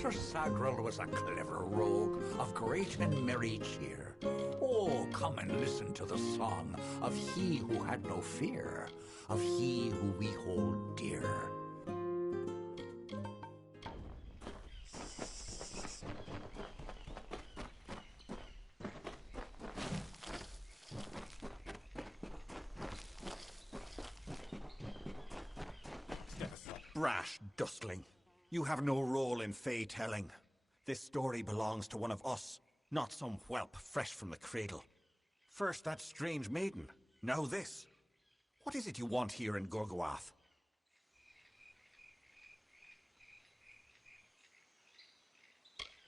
Sir Sagrel was a clever rogue of great and merry cheer. Oh, come and listen to the song of he who had no fear, of he who we hold dear. Brash dustling. You have no role in Fey telling. This story belongs to one of us, not some whelp fresh from the cradle. First that strange maiden, now this. What is it you want here in Gorgoath?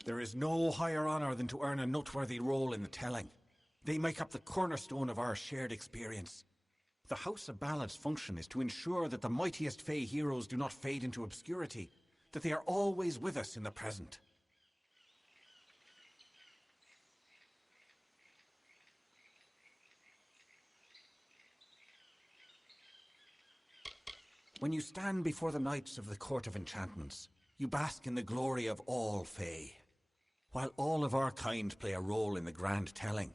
There is no higher honor than to earn a noteworthy role in the telling. They make up the cornerstone of our shared experience. The House of Ballad's function is to ensure that the mightiest Fey heroes do not fade into obscurity, that they are always with us in the present. When you stand before the knights of the Court of Enchantments, you bask in the glory of all Fey. While all of our kind play a role in the grand telling,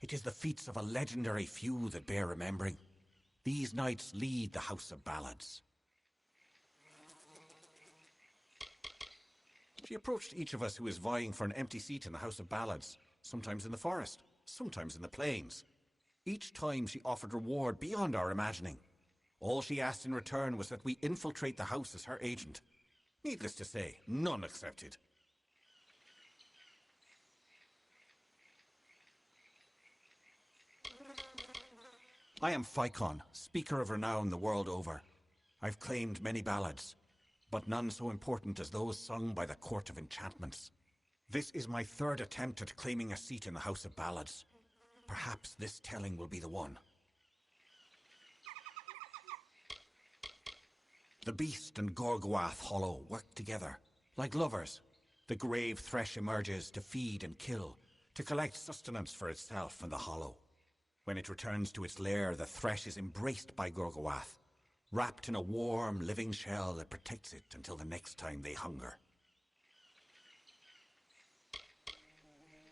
it is the feats of a legendary few that bear remembering. These knights lead the House of Ballads. She approached each of us who is vying for an empty seat in the House of Ballads, sometimes in the forest, sometimes in the plains. Each time she offered reward beyond our imagining. All she asked in return was that we infiltrate the house as her agent. Needless to say, none accepted. I am Phaikon, speaker of renown the world over. I've claimed many ballads, but none so important as those sung by the Court of Enchantments. This is my third attempt at claiming a seat in the House of Ballads. Perhaps this telling will be the one. The Beast and Gorgoath Hollow work together, like lovers. The grave thresh emerges to feed and kill, to collect sustenance for itself and the Hollow. When it returns to its lair, the thresh is embraced by Gorgoath, wrapped in a warm, living shell that protects it until the next time they hunger.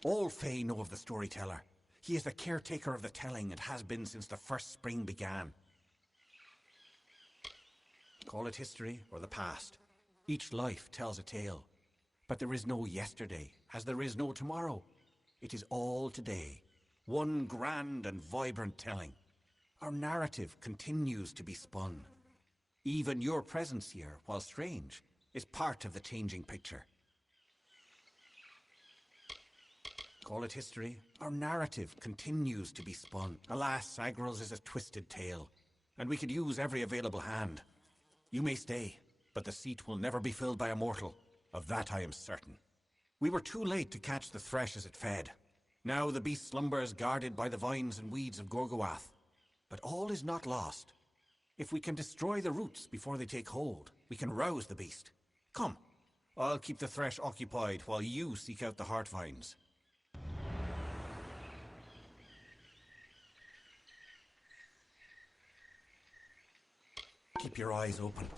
All Fey know of the storyteller. He is the caretaker of the telling and has been since the first spring began. Call it history or the past. Each life tells a tale. But there is no yesterday, as there is no tomorrow. It is all today. One grand and vibrant telling. Our narrative continues to be spun. Even your presence here, while strange, is part of the changing picture. Call it history, our narrative continues to be spun. Alas, Sagrel's is a twisted tale, and we could use every available hand. You may stay, but the seat will never be filled by a mortal. Of that I am certain. We were too late to catch the thresh as it fed. Now the beast slumbers guarded by the vines and weeds of Gorgoath. But all is not lost. If we can destroy the roots before they take hold, we can rouse the beast. Come, I'll keep the thresh occupied while you seek out the heart vines. Keep your eyes open.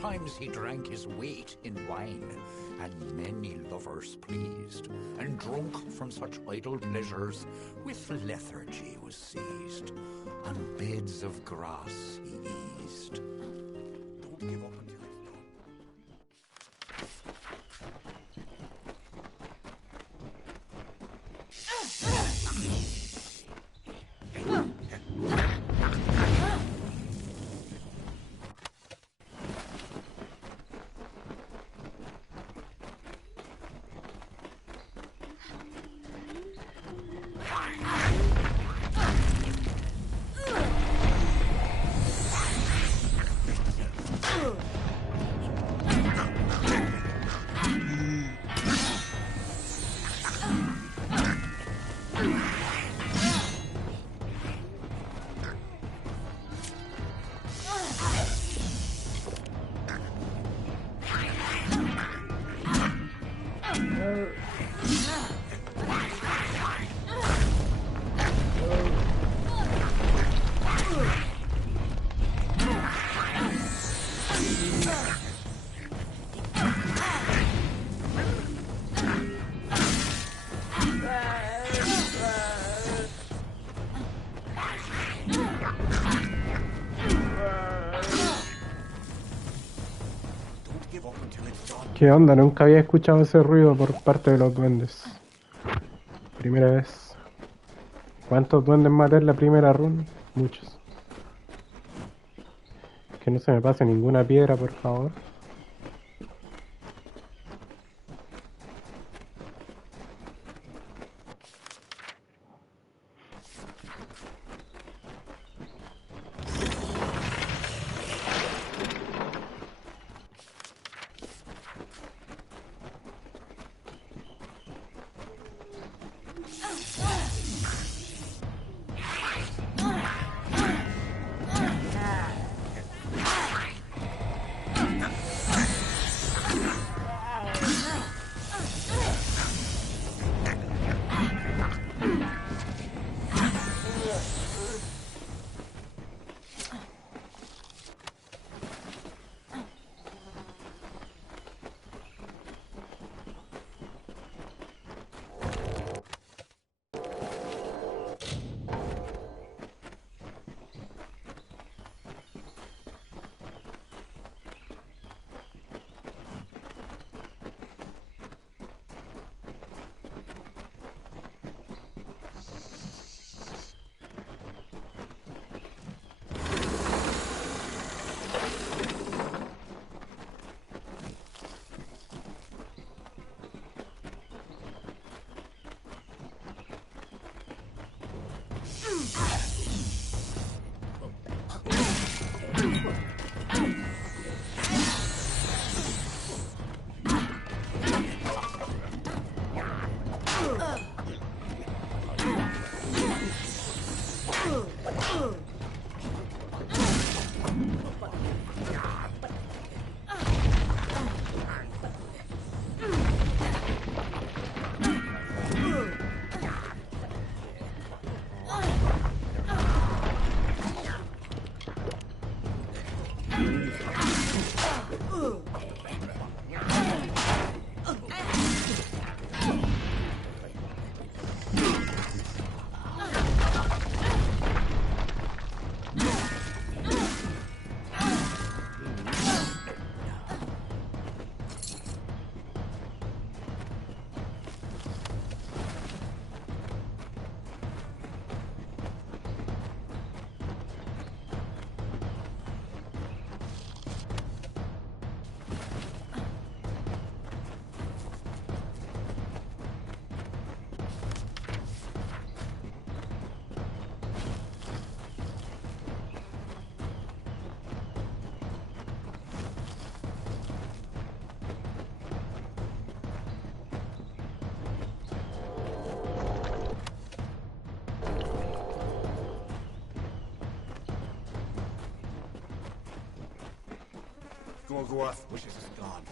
Times he drank his weight in wine, and many lovers pleased, and drunk from such idle pleasures, with lethargy was seized. On beds of grass he eased. Don't give up until ¿Qué onda? Nunca había escuchado ese ruido por parte de los duendes. Primera vez. ¿Cuántos duendes maté en la primera run? Muchos. Que no se me pase ninguna piedra, por favor. Gorgoroth wishes us gone.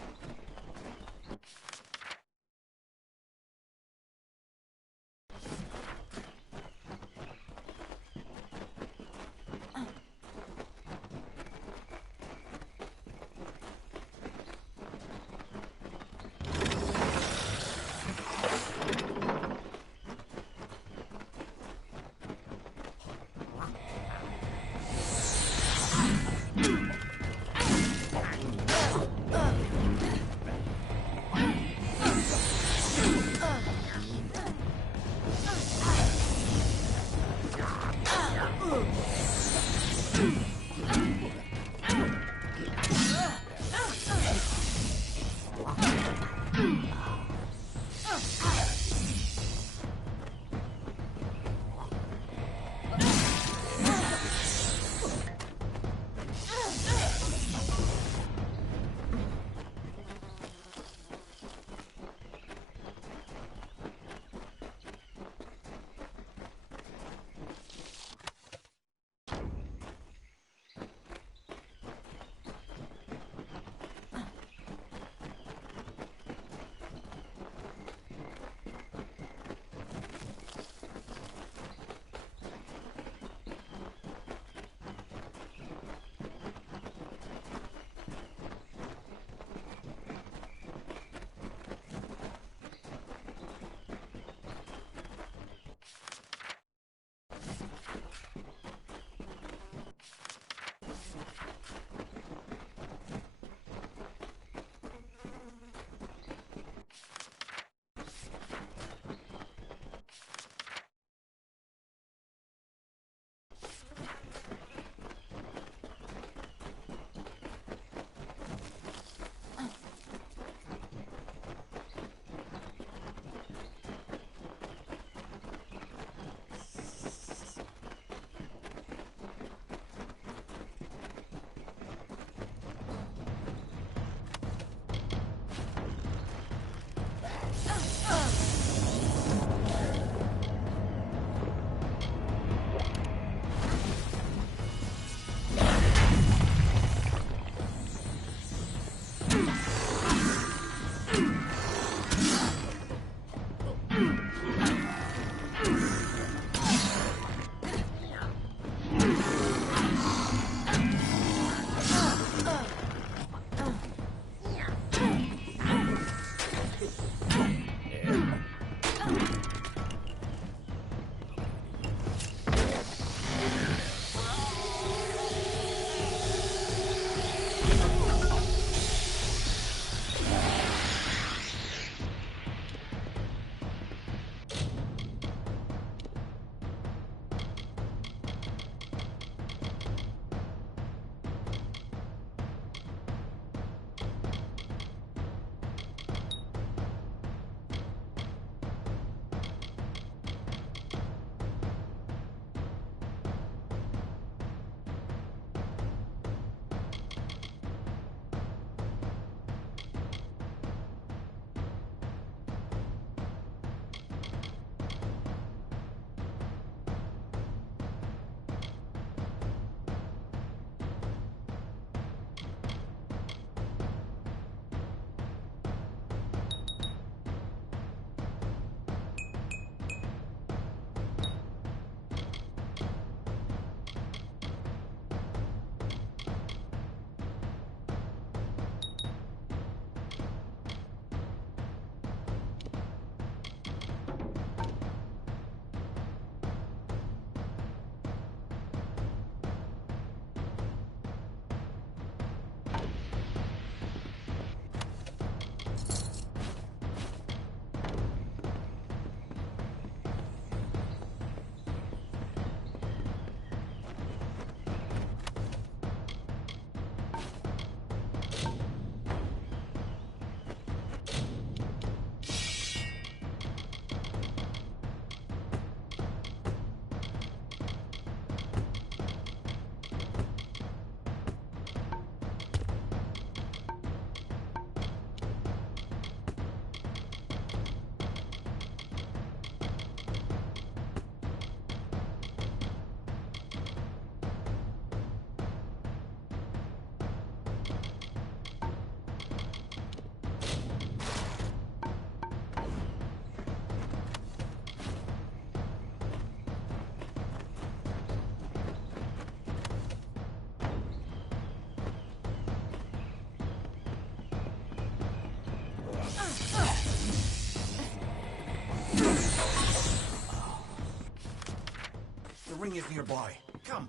is nearby. Come.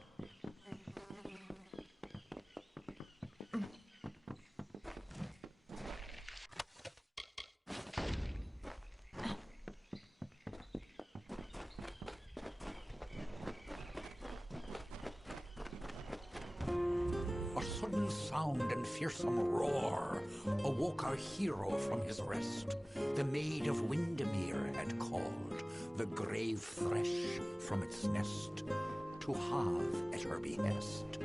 A sudden sound and fearsome roar awoke our hero from his rest. The Maid of Windermere had called the grave thresh from its nest to have at her behest.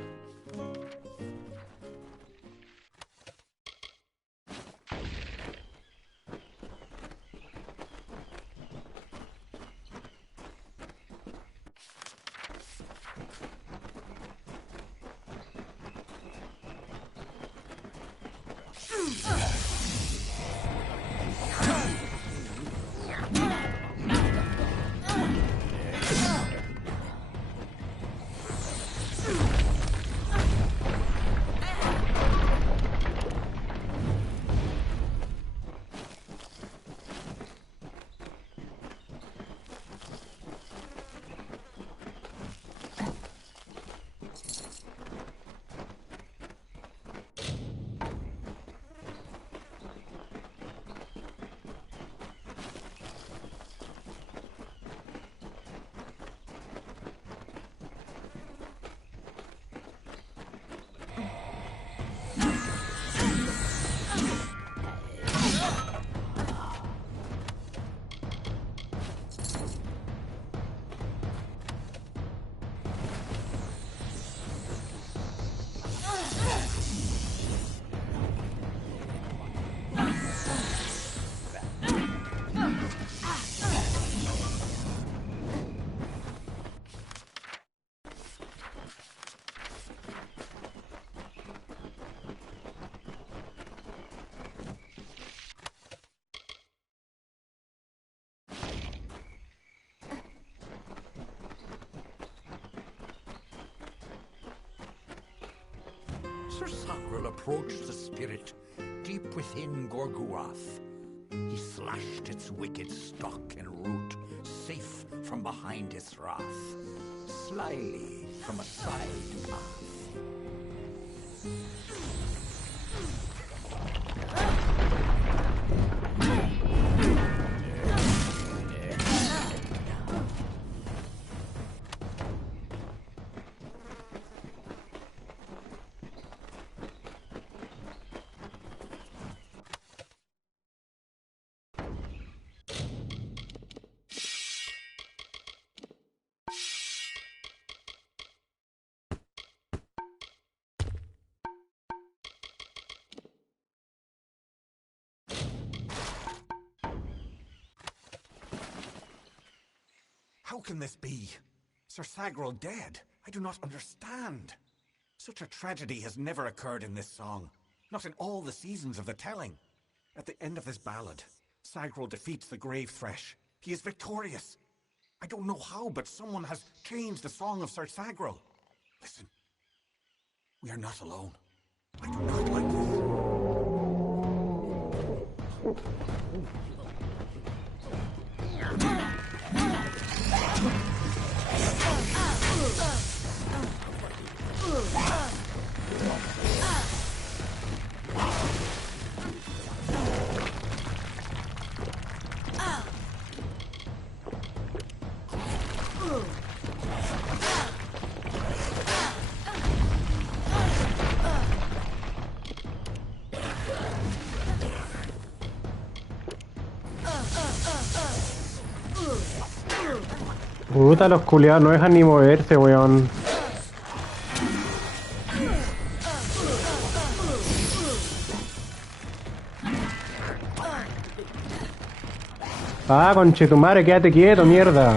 Sir Sagril approached the spirit deep within Gorguath. He slashed its wicked stock and root, safe from behind its wrath, slyly from a side path. How can this be? Sir Sagril dead? I do not understand. Such a tragedy has never occurred in this song. Not in all the seasons of the telling. At the end of this ballad, Sagril defeats the grave thresh. He is victorious. I don't know how, but someone has changed the song of Sir Sagril. Listen. We are not alone. I do not like this. Puta, los culiados no dejan ni moverse, weón. Ah, conchetumare, quédate quieto, mierda.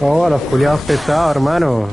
Oh, los culiados pesados, hermano.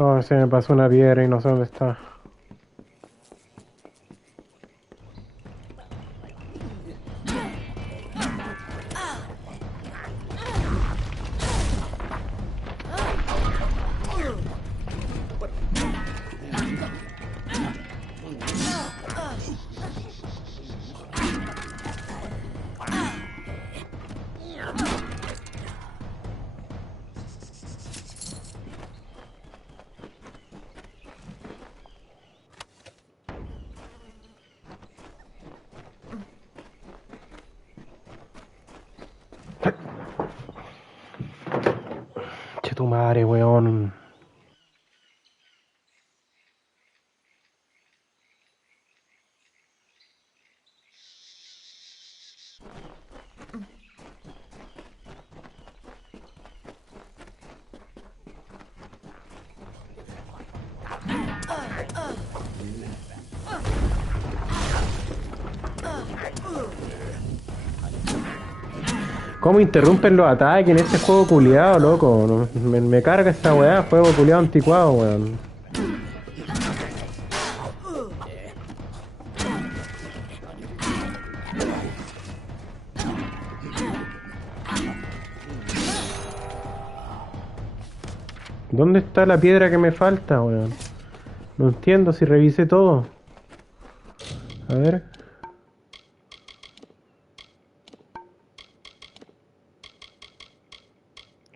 Oh, se me pasó una piedra y no sé dónde está. Che tu madre, weón. ¿Cómo interrumpen los ataques en este juego culiado, loco? Me carga esta weá, juego culiado anticuado, weón. ¿Dónde está la piedra que me falta, weón? No entiendo si revisé todo. A ver.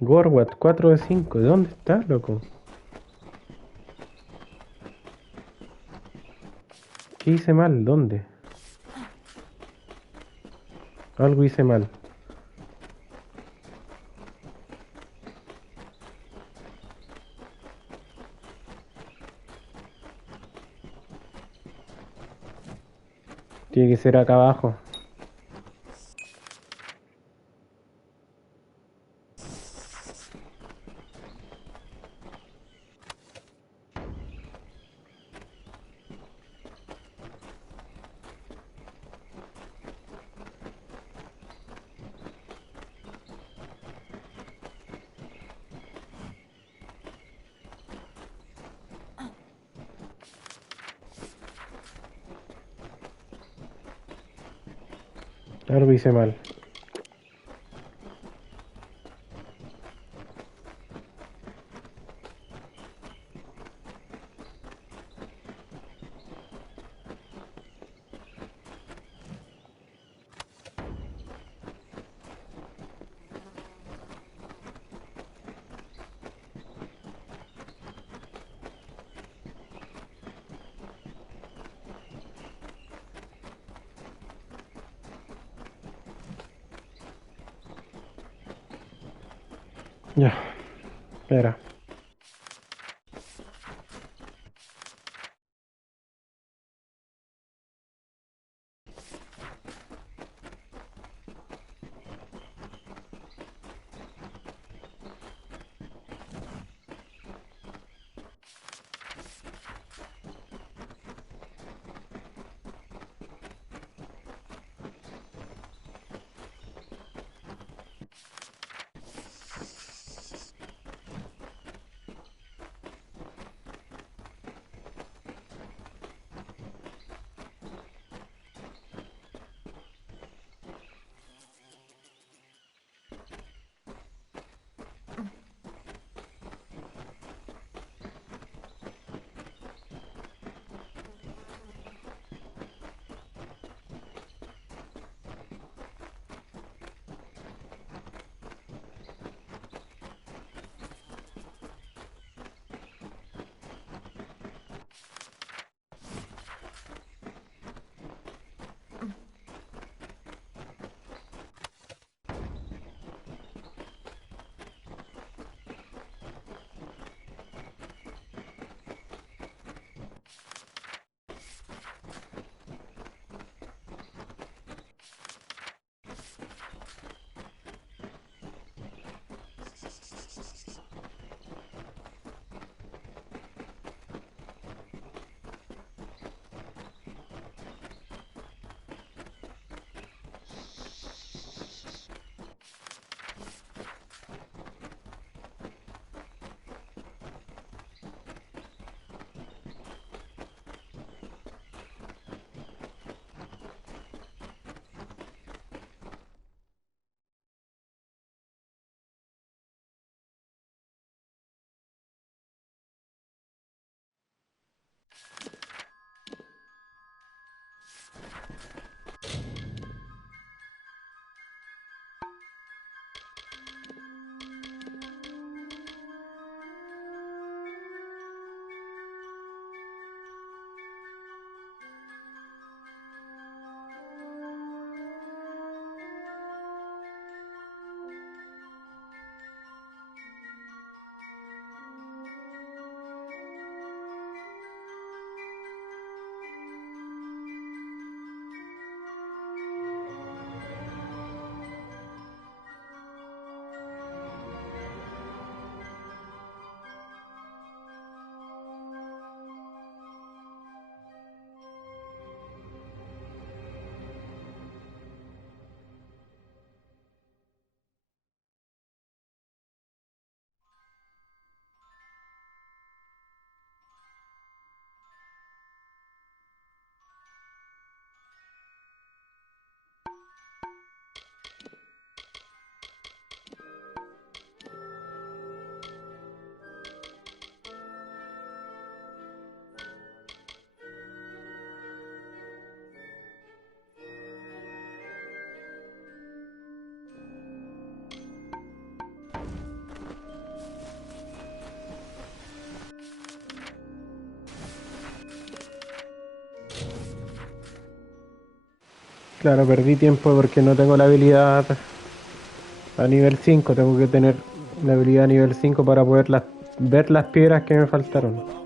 Gorwat, 4 de 5. ¿De dónde está, loco? ¿Qué hice mal? ¿Dónde? Algo hice mal. Tiene que ser acá abajo. Algo hice mal. Ya. Espera. Claro, perdí tiempo porque no tengo la habilidad a nivel 5. Tengo que tener la habilidad a nivel 5 para poder ver las piedras que me faltaron.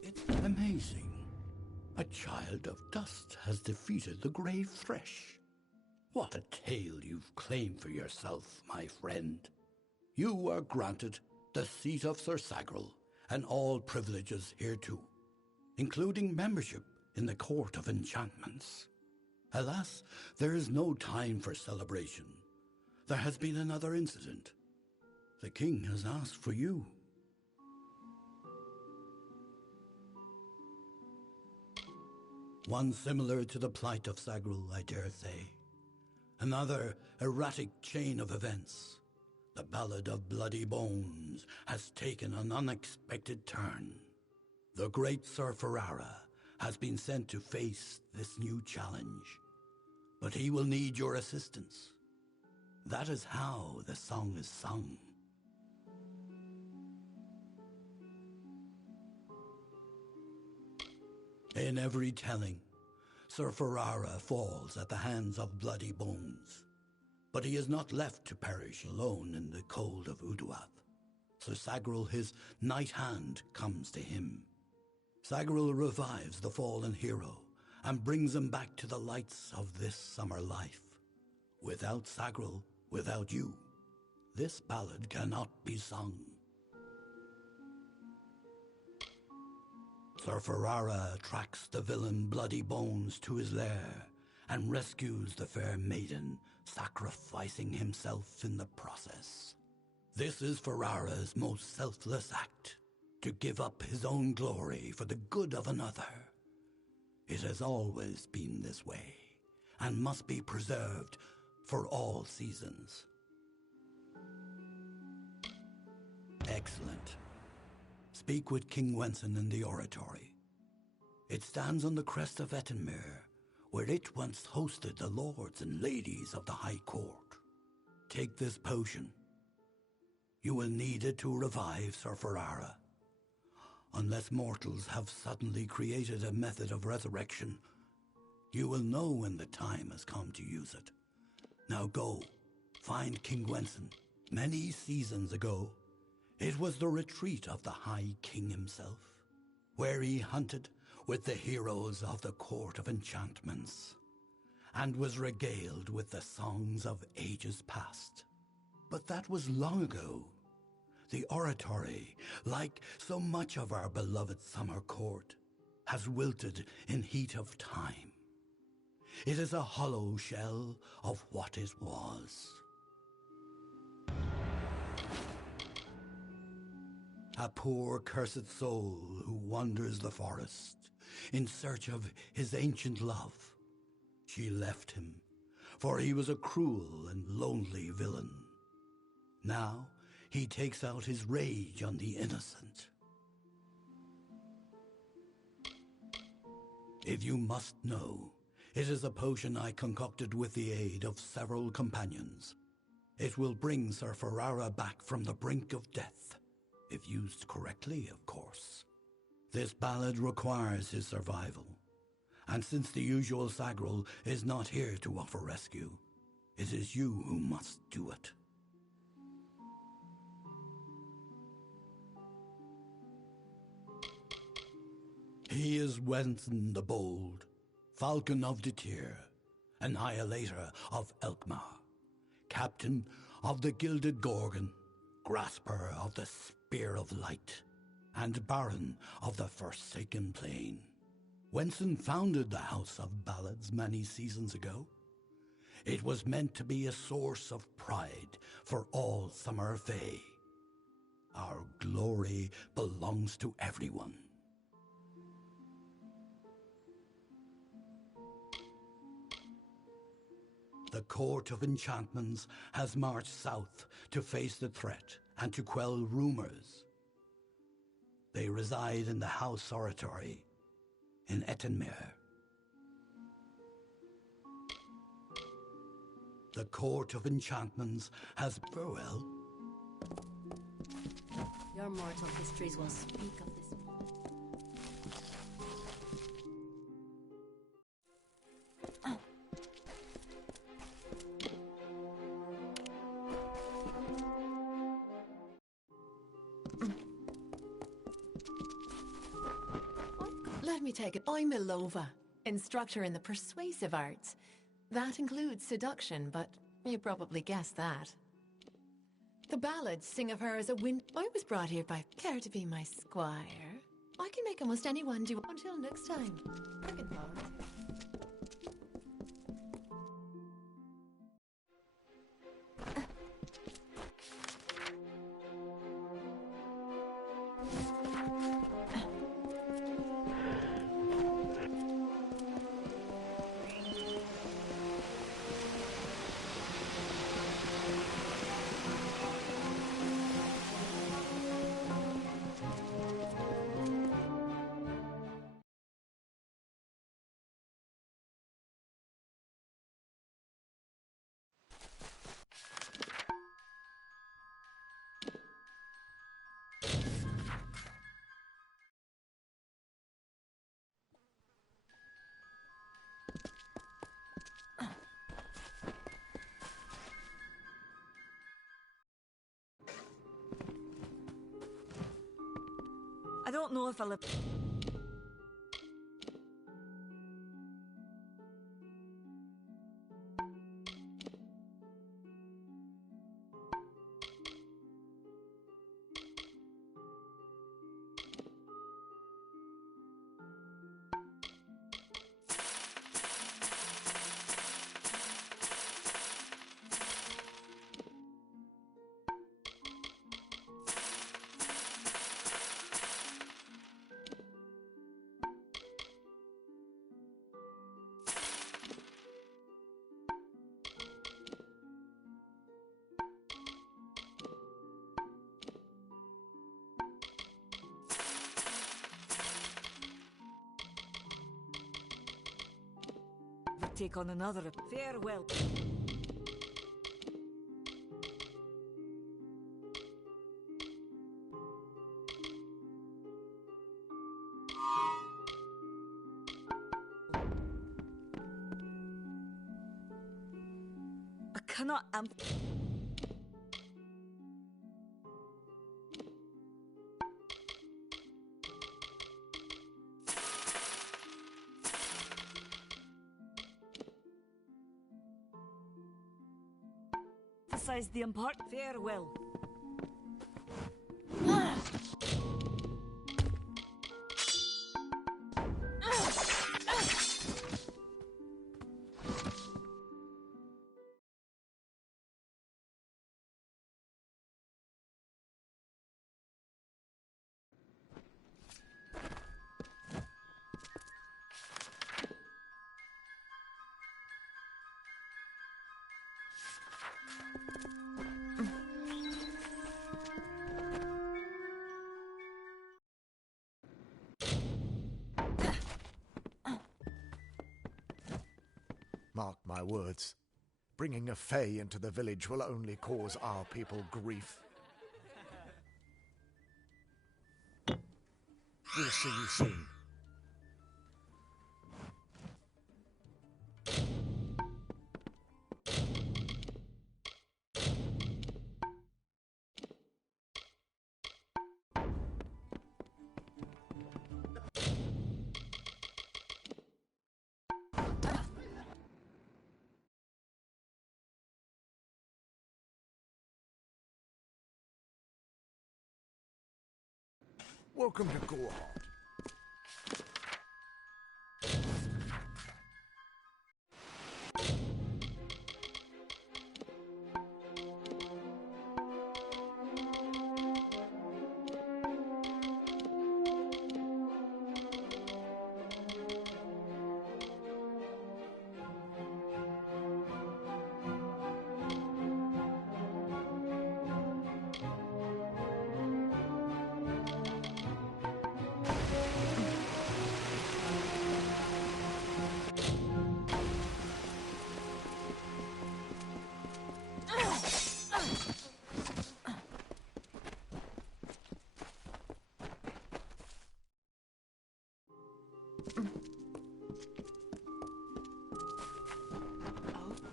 It's amazing. A child of dust has defeated the grave thresh. What a tale you've claimed for yourself, my friend. You are granted the seat of Sir Sagrel and all privileges hereto, including membership in the Court of Enchantments. Alas, there is no time for celebration. There has been another incident. The king has asked for you. One similar to the plight of Sagrel, I dare say. Another erratic chain of events. The Ballad of Bloody Bones has taken an unexpected turn. The great Sir Ferrara has been sent to face this new challenge. But he will need your assistance. That is how the song is sung. In every telling, Sir Ferrara falls at the hands of Bloody Bones. But he is not left to perish alone in the cold of Uduath. Sir Sagrel, his knight hand, comes to him. Sagrel revives the fallen hero and brings him back to the lights of this summer life. Without Sagrel, without you, this ballad cannot be sung. Sir Ferrara tracks the villain Bloody Bones to his lair and rescues the fair maiden, sacrificing himself in the process. This is Ferrara's most selfless act, to give up his own glory for the good of another. It has always been this way, and must be preserved for all seasons. Excellent. Speak with King Wenson in the oratory. It stands on the crest of Ettenmere, where it once hosted the lords and ladies of the High Court. Take this potion. You will need it to revive Sir Ferrara. Unless mortals have suddenly created a method of resurrection, you will know when the time has come to use it. Now go, find King Wenson. Many seasons ago, it was the retreat of the High King himself, where he hunted with the heroes of the Court of Enchantments, and was regaled with the songs of ages past. But that was long ago. The oratory, like so much of our beloved summer court, has wilted in heat of time. It is a hollow shell of what it was. A poor cursed soul who wanders the forest in search of his ancient love. She left him, for he was a cruel and lonely villain. Now he takes out his rage on the innocent. If you must know, it is a potion I concocted with the aid of several companions. It will bring Sir Ferrara back from the brink of death. If used correctly, of course. This ballad requires his survival, and since the usual Sagrel is not here to offer rescue, it is you who must do it. He is Wenson the Bold, Falcon of Detir, Annihilator of Elkmar, Captain of the Gilded Gorgon, Grasper of the Spear of Light, and Baron of the Forsaken Plain. Wenson founded the House of Ballads many seasons ago. It was meant to be a source of pride for all Summer Fae. Our glory belongs to everyone. The Court of Enchantments has marched south to face the threat and to quell rumors. They reside in the House Oratory in Ettenmere. The Court of Enchantments has... Farewell. Your mortal histories will speak of this. Let me take it. I'm Ilova, instructor in the persuasive arts. That includes seduction, but you probably guessed that. The ballads sing of her as a wind. I was brought here by... Care to be my squire? I can make almost anyone do... Until next time. Looking forward. I don't know if I'll... take on another. Farewell. I cannot emphasize the important. Farewell. Mark my words. Bringing a Fae into the village will only cause our people grief. We'll see you soon. Welcome to Gorehart.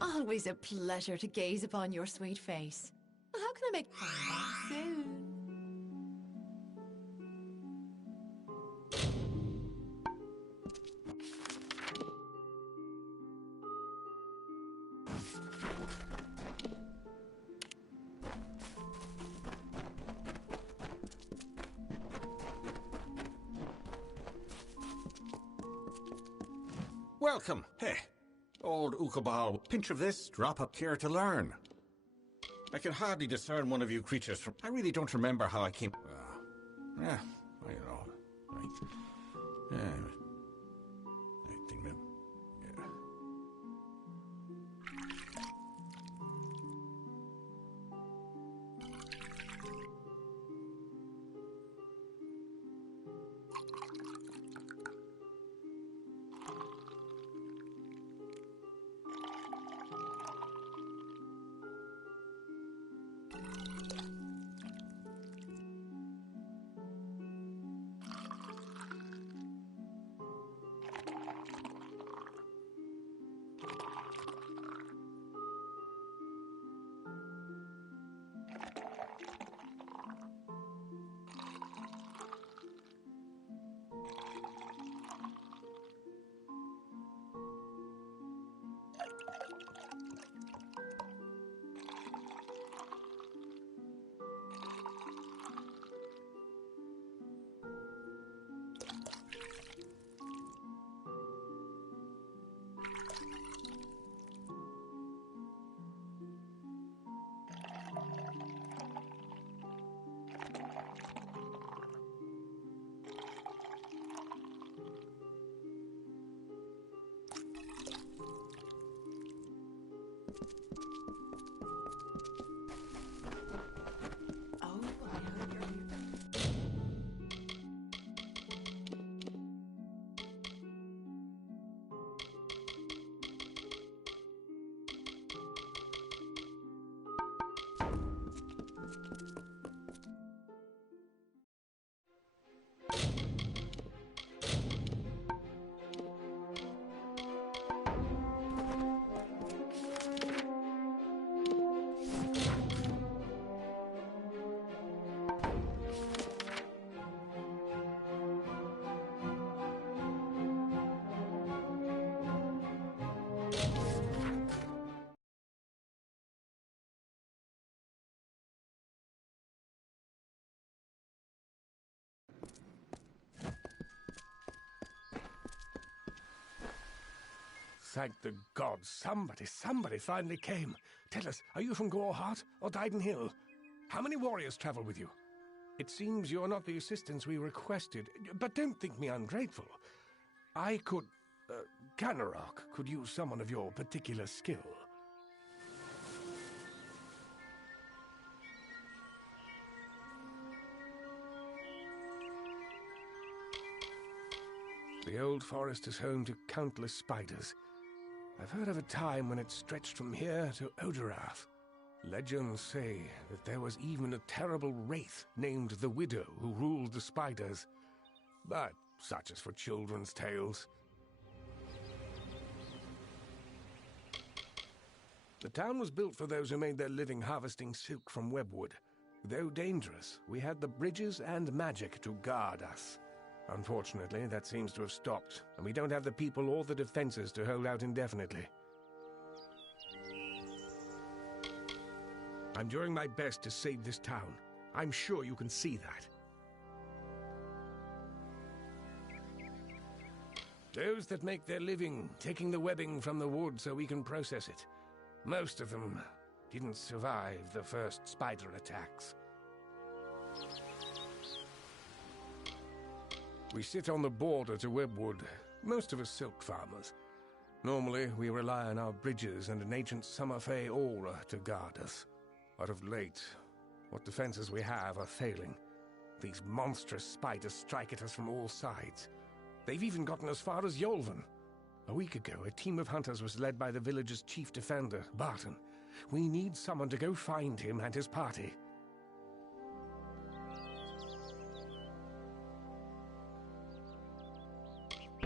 Always a pleasure to gaze upon your sweet face. How can I make back soon? Welcome. Hey, old Ukobal, pinch of this, drop up here to learn. I can hardly discern one of you creatures from... I really don't remember how I came... yeah, I don't know. I think that... Yeah. Thank the gods, somebody finally came. Tell us, are you from Gorehart or Dyden Hill? How many warriors travel with you? It seems you're not the assistance we requested, but don't think me ungrateful. I could... Ganarok could use someone of your particular skill. The old forest is home to countless spiders. I've heard of a time when it stretched from here to Oderath. Legends say that there was even a terrible wraith named the Widow who ruled the spiders. But such is for children's tales. The town was built for those who made their living harvesting silk from webwood. Though dangerous, we had the bridges and magic to guard us. Unfortunately, that seems to have stopped, and we don't have the people or the defenses to hold out indefinitely. I'm doing my best to save this town. I'm sure you can see that. Those that make their living taking the webbing from the wood so we can process it. Most of them didn't survive the first spider attacks. We sit on the border to Webwood, most of us silk farmers. Normally, we rely on our bridges and an ancient Summerfey aura to guard us. But of late, what defenses we have are failing. These monstrous spiders strike at us from all sides. They've even gotten as far as Yolvan. A week ago, a team of hunters was led by the village's chief defender, Barton. We need someone to go find him and his party.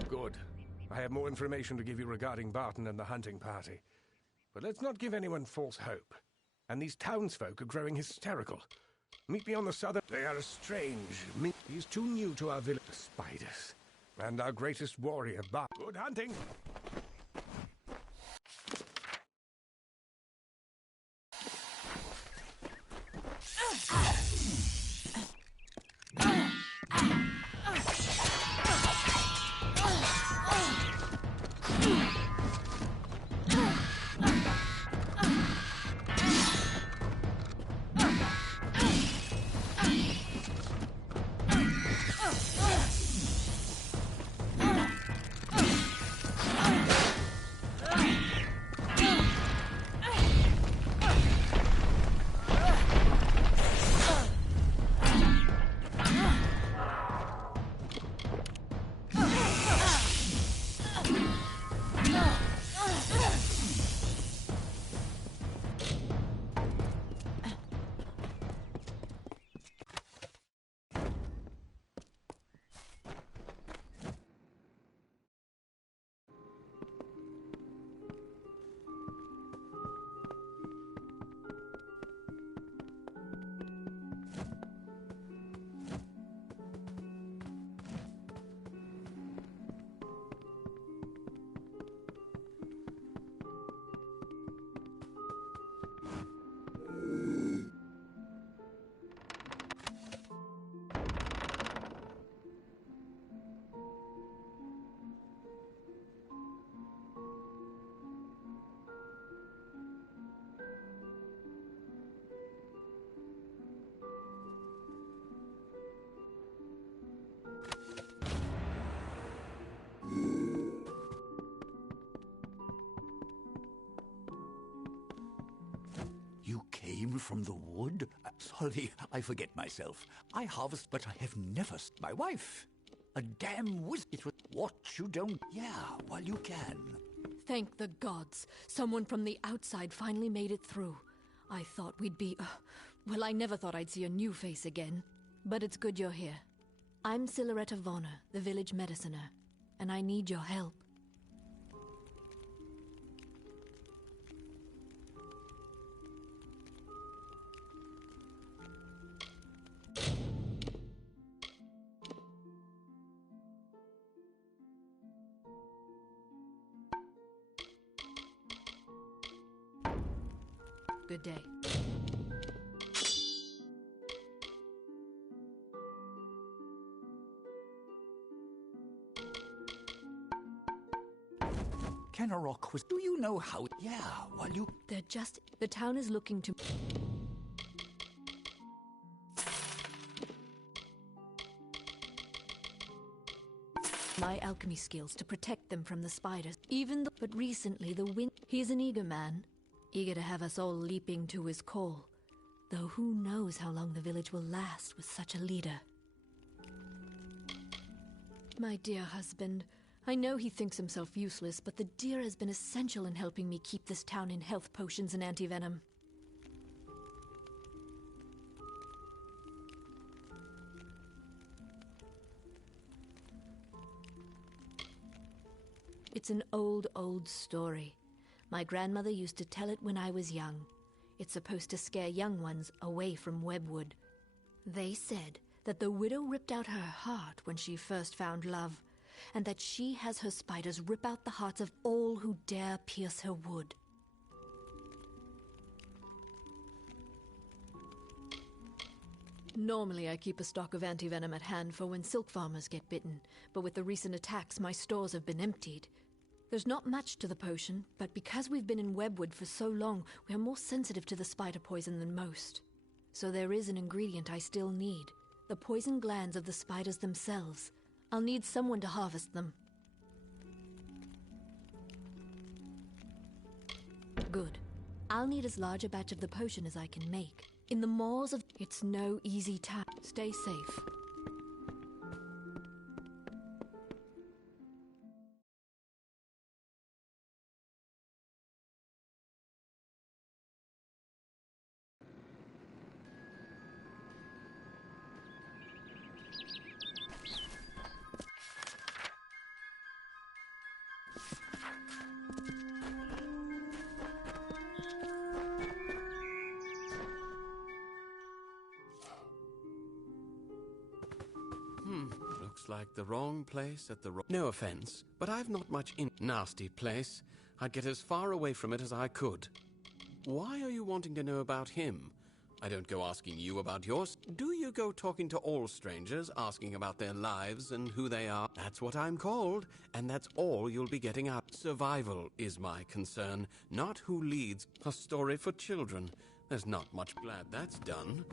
Good. I have more information to give you regarding Barton and the hunting party. But let's not give anyone false hope. And these townsfolk are growing hysterical. Meet me on the southern... They are strange. He's too new to our village. Spiders. And our greatest warrior, Good hunting! You came from the wood? Sorry, I forget myself. I harvest, but I have never... My wife! A damn wizard. What you don't... Yeah, while you can. Thank the gods. Someone from the outside finally made it through. I thought we'd be... well, I never thought I'd see a new face again. But it's good you're here. I'm Silveretta Vonner, the village mediciner, and I need your help. Good day. Kenarok was... Do you know how... Yeah, while you... They're just... The town is looking to... my alchemy skills to protect them from the spiders. But recently the wind... He's an eager man. Eager to have us all leaping to his call. Though who knows how long the village will last with such a leader. My dear husband, I know he thinks himself useless, but the deer has been essential in helping me keep this town in health potions and anti-venom. It's an old, old story. My grandmother used to tell it when I was young. It's supposed to scare young ones away from Webwood. They said that the widow ripped out her heart when she first found love, and that she has her spiders rip out the hearts of all who dare pierce her wood. Normally I keep a stock of anti-venom at hand for when silk farmers get bitten, but with the recent attacks my stores have been emptied. There's not much to the potion, but because we've been in Webwood for so long, we are more sensitive to the spider poison than most. So there is an ingredient I still need, the poison glands of the spiders themselves. I'll need someone to harvest them. Good. I'll need as large a batch of the potion as I can make. In the maws of... It's no easy task. Stay safe. Looks like the wrong place at the wrong... No offense, but I've not much in... Nasty place. I'd get as far away from it as I could. Why are you wanting to know about him? I don't go asking you about yours. Do you go talking to all strangers, asking about their lives and who they are? That's what I'm called, and that's all you'll be getting out. Survival is my concern, not who leads. A story for children. There's not much. Glad that's done.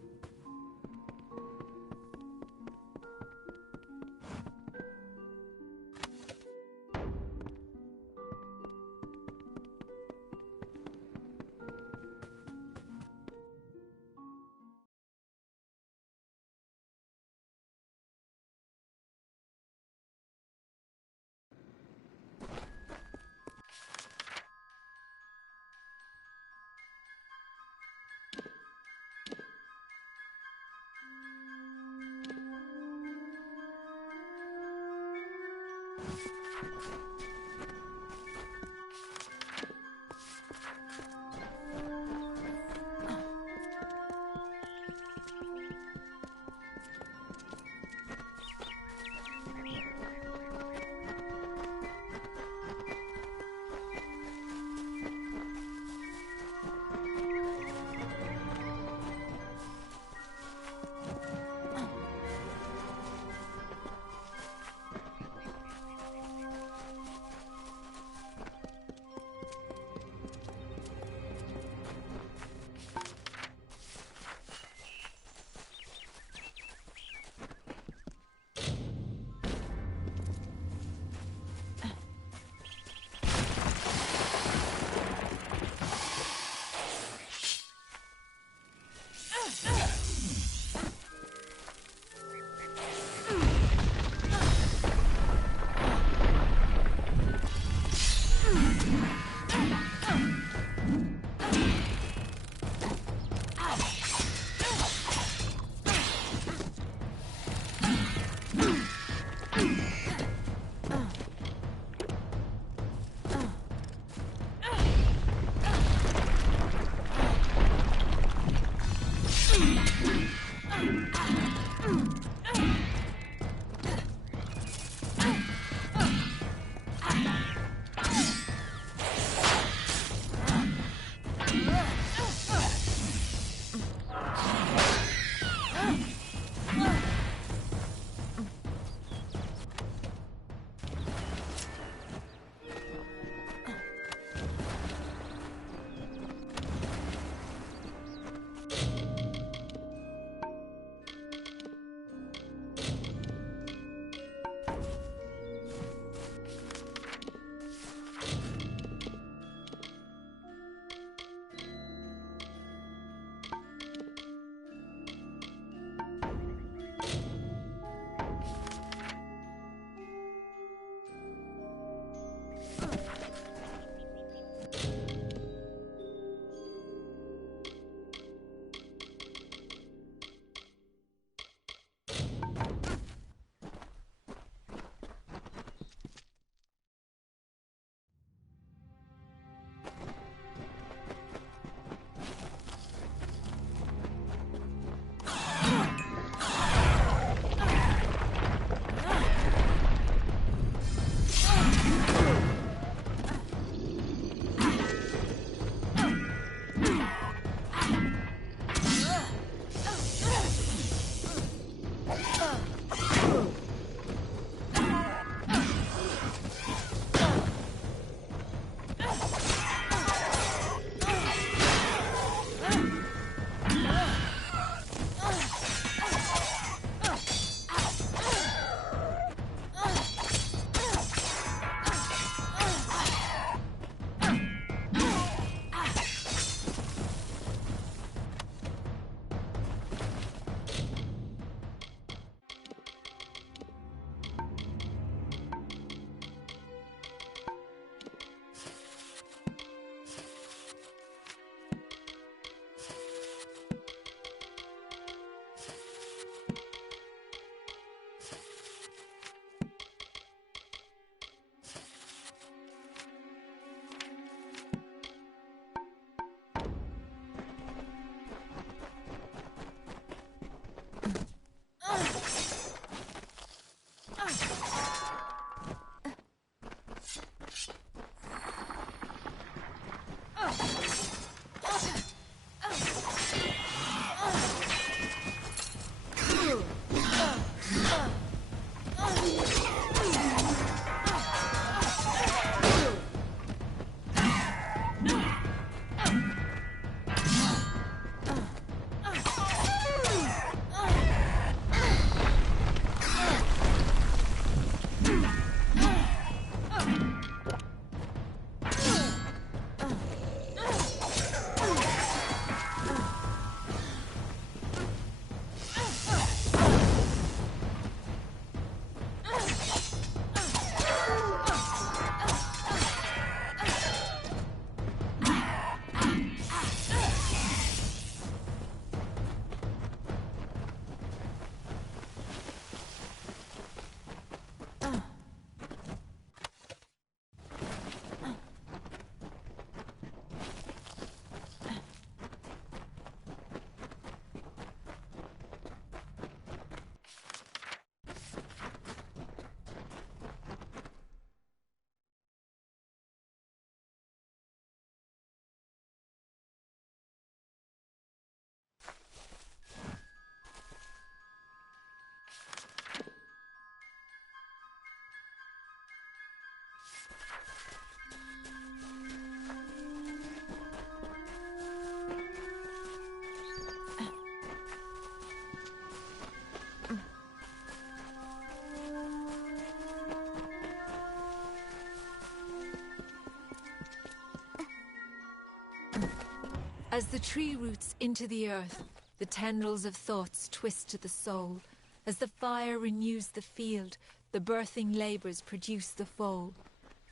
As the tree roots into the earth, the tendrils of thoughts twist to the soul. As the fire renews the field, the birthing labors produce the foal.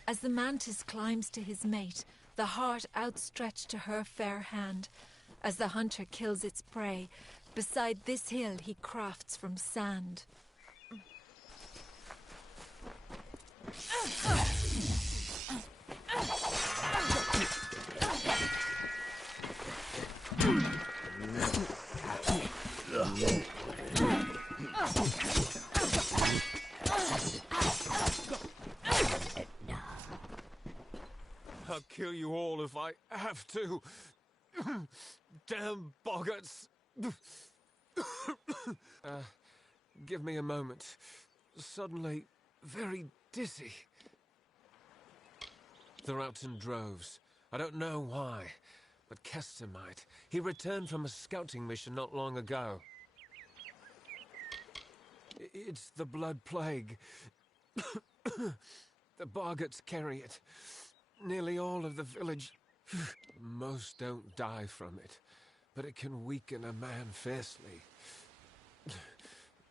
As the mantis climbs to his mate, the heart outstretched to her fair hand. As the hunter kills its prey, beside this hill he crafts from sand. I'll kill you all if I have to. Damn boggarts. Give me a moment. Suddenly, very dizzy. They're out in droves. I don't know why, but Kester might. He returned from a scouting mission not long ago. It's the Blood Plague. The boggarts carry it. Nearly all of the village. Most don't die from it, but it can weaken a man fiercely.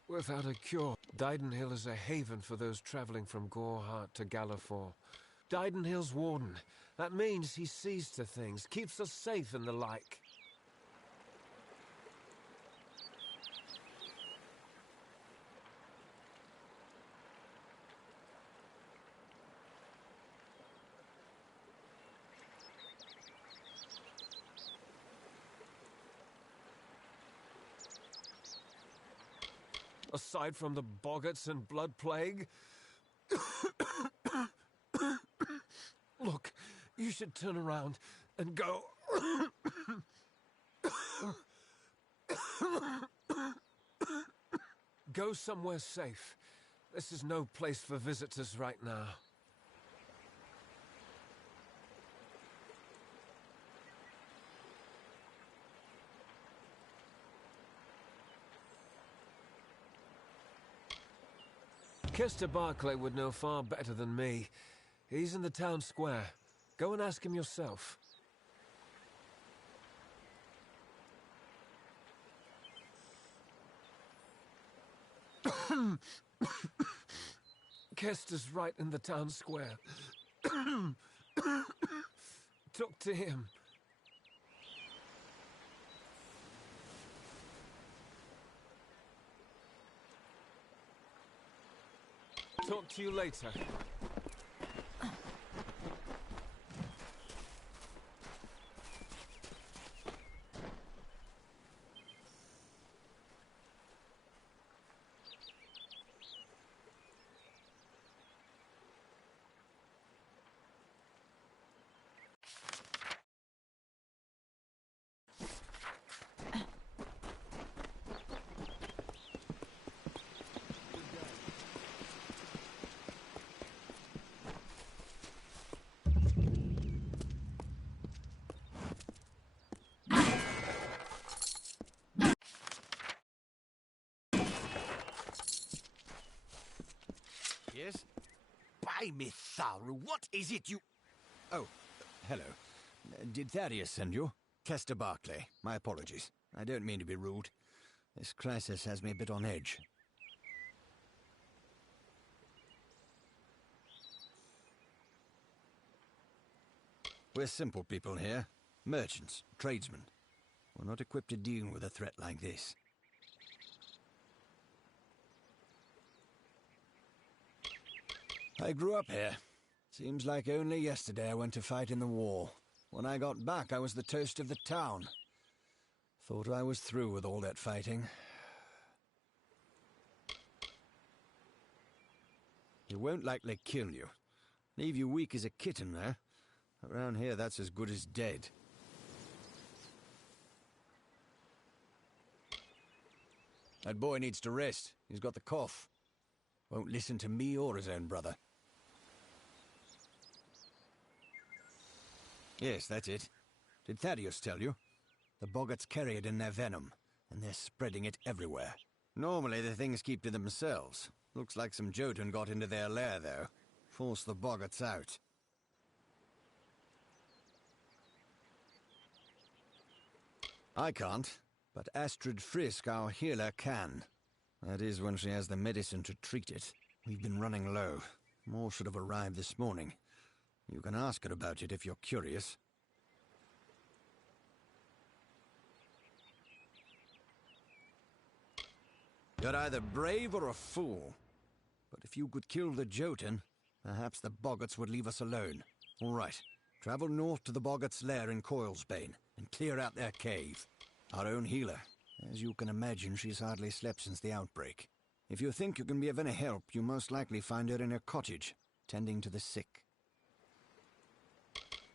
Without a cure. Didenhill is a haven for those traveling from Gorhart to Gallifore. Didenhill's warden. That means he sees to things, keeps us safe and the like. Aside from the boggarts and blood plague? Look, you should turn around and go. Go somewhere safe. This is no place for visitors right now. Kester Barclay would know far better than me. He's in the town square. Go and ask him yourself. Kester's right in the town square. Talk to him. Talk to you later. Yes? By me, Tharu, what is it you... Oh, hello. Did Thaddeus send you? Kester Barclay. My apologies. I don't mean to be rude. This crisis has me a bit on edge. We're simple people here. Merchants, tradesmen. We're not equipped to deal with a threat like this. I grew up here. Seems like only yesterday I went to fight in the war. When I got back, I was the toast of the town. Thought I was through with all that fighting. He won't likely kill you. Leave you weak as a kitten there. Around here, that's as good as dead. That boy needs to rest. He's got the cough. Won't listen to me or his own brother. Yes, that's it. Did Thaddeus tell you? The boggarts carry it in their venom, and they're spreading it everywhere. Normally the things keep to themselves. Looks like some Jotun got into their lair, though. Forced the boggarts out. I can't, but Astrid Frisk, our healer, can. That is, when she has the medicine to treat it. We've been running low. More should have arrived this morning. You can ask her about it if you're curious. You're either brave or a fool. But if you could kill the Jotun, perhaps the Boggarts would leave us alone. All right. Travel north to the Boggarts' lair in Coilsbane and clear out their cave. Our own healer. As you can imagine, she's hardly slept since the outbreak. If you think you can be of any help, you most likely find her in her cottage, tending to the sick.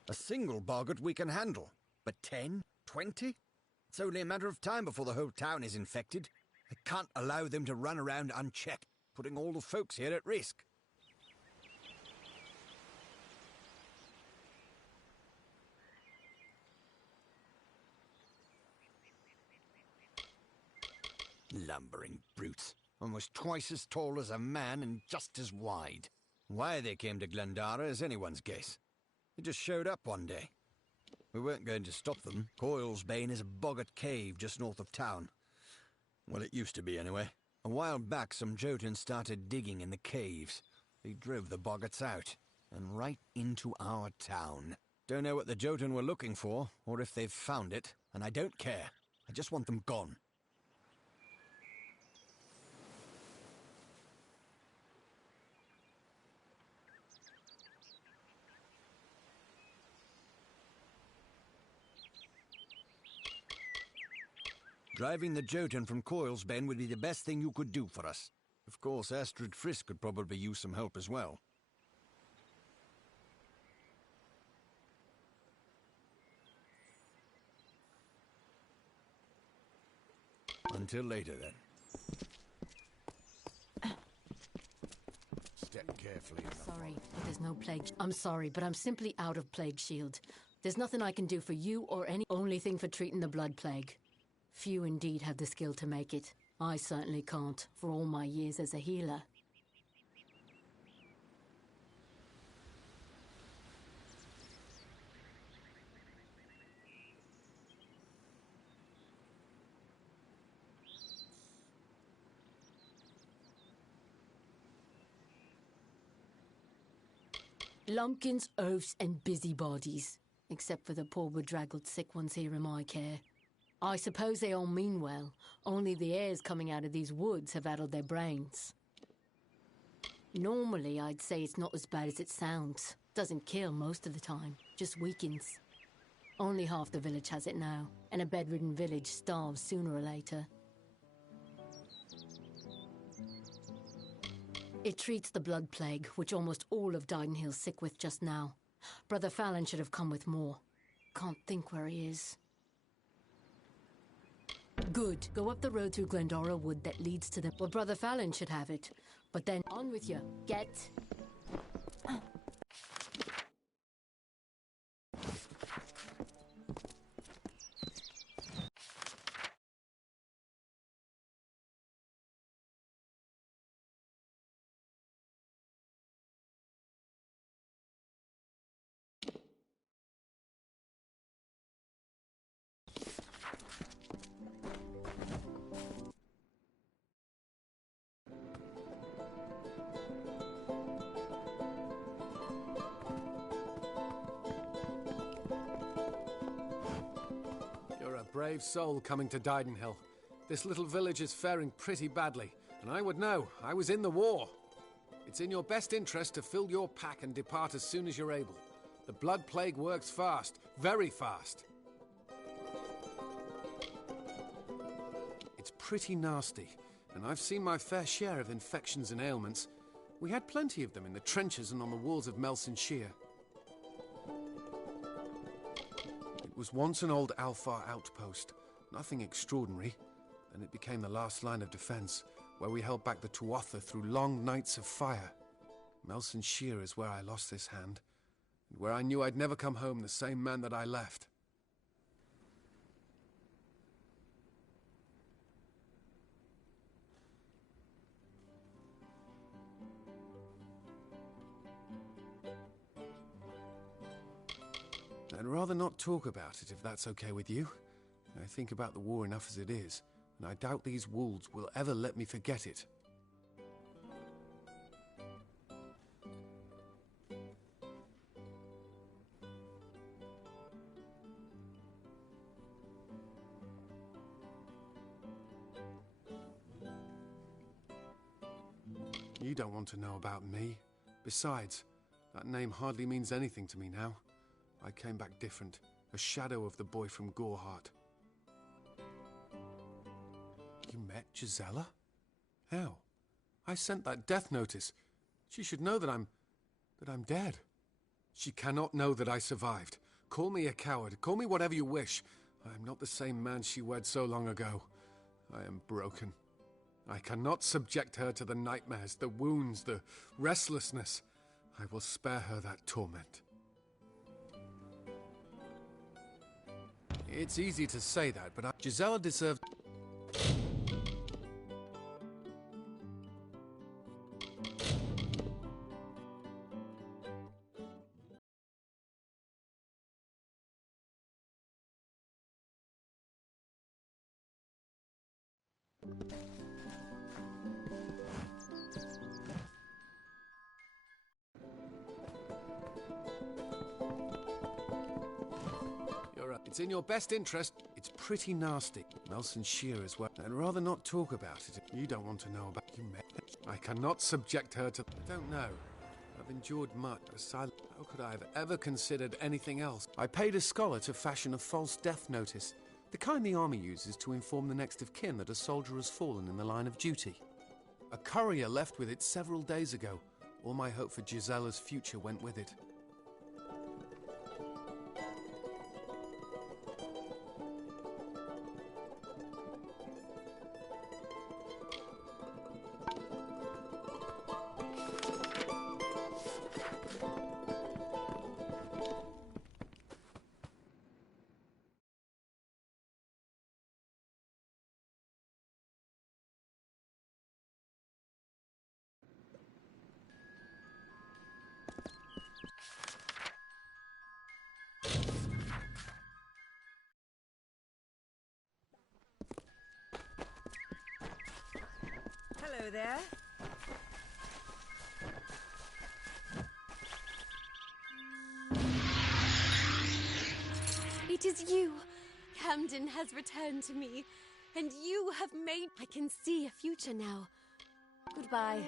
A single Boggart we can handle, but 10? 20? It's only a matter of time before the whole town is infected. I can't allow them to run around unchecked, putting all the folks here at risk. Lumbering brutes. Almost twice as tall as a man and just as wide. Why they came to Glandara is anyone's guess. They just showed up one day. We weren't going to stop them. Coilsbane is a boggart cave just north of town. Well, it used to be anyway. A while back, some Jotun started digging in the caves. They drove the boggarts out, and right into our town. Don't know what the Jotun were looking for, or if they've found it, and I don't care. I just want them gone. Driving the Jotun from Coilsbane would be the best thing you could do for us. Of course, Astrid Frisk could probably use some help as well. Until later, then. Step carefully. Sorry, but there's no plague. I'm sorry, but I'm simply out of plague shield. There's nothing I can do for you or any. Only thing for treating the blood plague. Few indeed have the skill to make it. I certainly can't, for all my years as a healer. Lumpkins, oafs, and busybodies. Except for the poor bedraggled sick ones here in my care. I suppose they all mean well, only the airs coming out of these woods have addled their brains. Normally, I'd say it's not as bad as it sounds. Doesn't kill most of the time, just weakens. Only half the village has it now, and a bedridden village starves sooner or later. It treats the blood plague, which almost all of Didenhill's sick with just now. Brother Fallon should have come with more. Can't think where he is. Good. Go up the road through Glandara Wood that leads to the... Well, Brother Fallon should have it. But then, on with you. Get... Brave soul coming to Didenhill. This little village is faring pretty badly, and I would know. I was in the war. It's in your best interest to fill your pack and depart as soon as you're able. The blood plague works fast, very fast. It's pretty nasty, and I've seen my fair share of infections and ailments. We had plenty of them in the trenches and on the walls of Melson Shear. It was once an old Alfar outpost, nothing extraordinary. Then it became the last line of defense, where we held back the Tuatha through long nights of fire. Melson Shear is where I lost this hand, and where I knew I'd never come home the same man that I left. I'd rather not talk about it if that's okay with you. I think about the war enough as it is, and I doubt these wolves will ever let me forget it. You don't want to know about me. Besides, that name hardly means anything to me now. I came back different, a shadow of the boy from Goreheart. You met Gisela? How? I sent that death notice. She should know that I'm dead. She cannot know that I survived. Call me a coward, call me whatever you wish. I am not the same man she wed so long ago. I am broken. I cannot subject her to the nightmares, the wounds, the restlessness. I will spare her that torment. It's easy to say that, but Gisela deserves... It's in your best interest. It's pretty nasty. Nelson Shear as well. I'd rather not talk about it. You don't want to know about you met. I cannot subject her to... I don't know. I've endured much. How could I have ever considered anything else? I paid a scholar to fashion a false death notice. The kind the army uses to inform the next of kin that a soldier has fallen in the line of duty. A courier left with it several days ago. All my hope for Gisela's future went with it. Hello there. It is you. Camden has returned to me, and you have made... I can see a future now. Goodbye.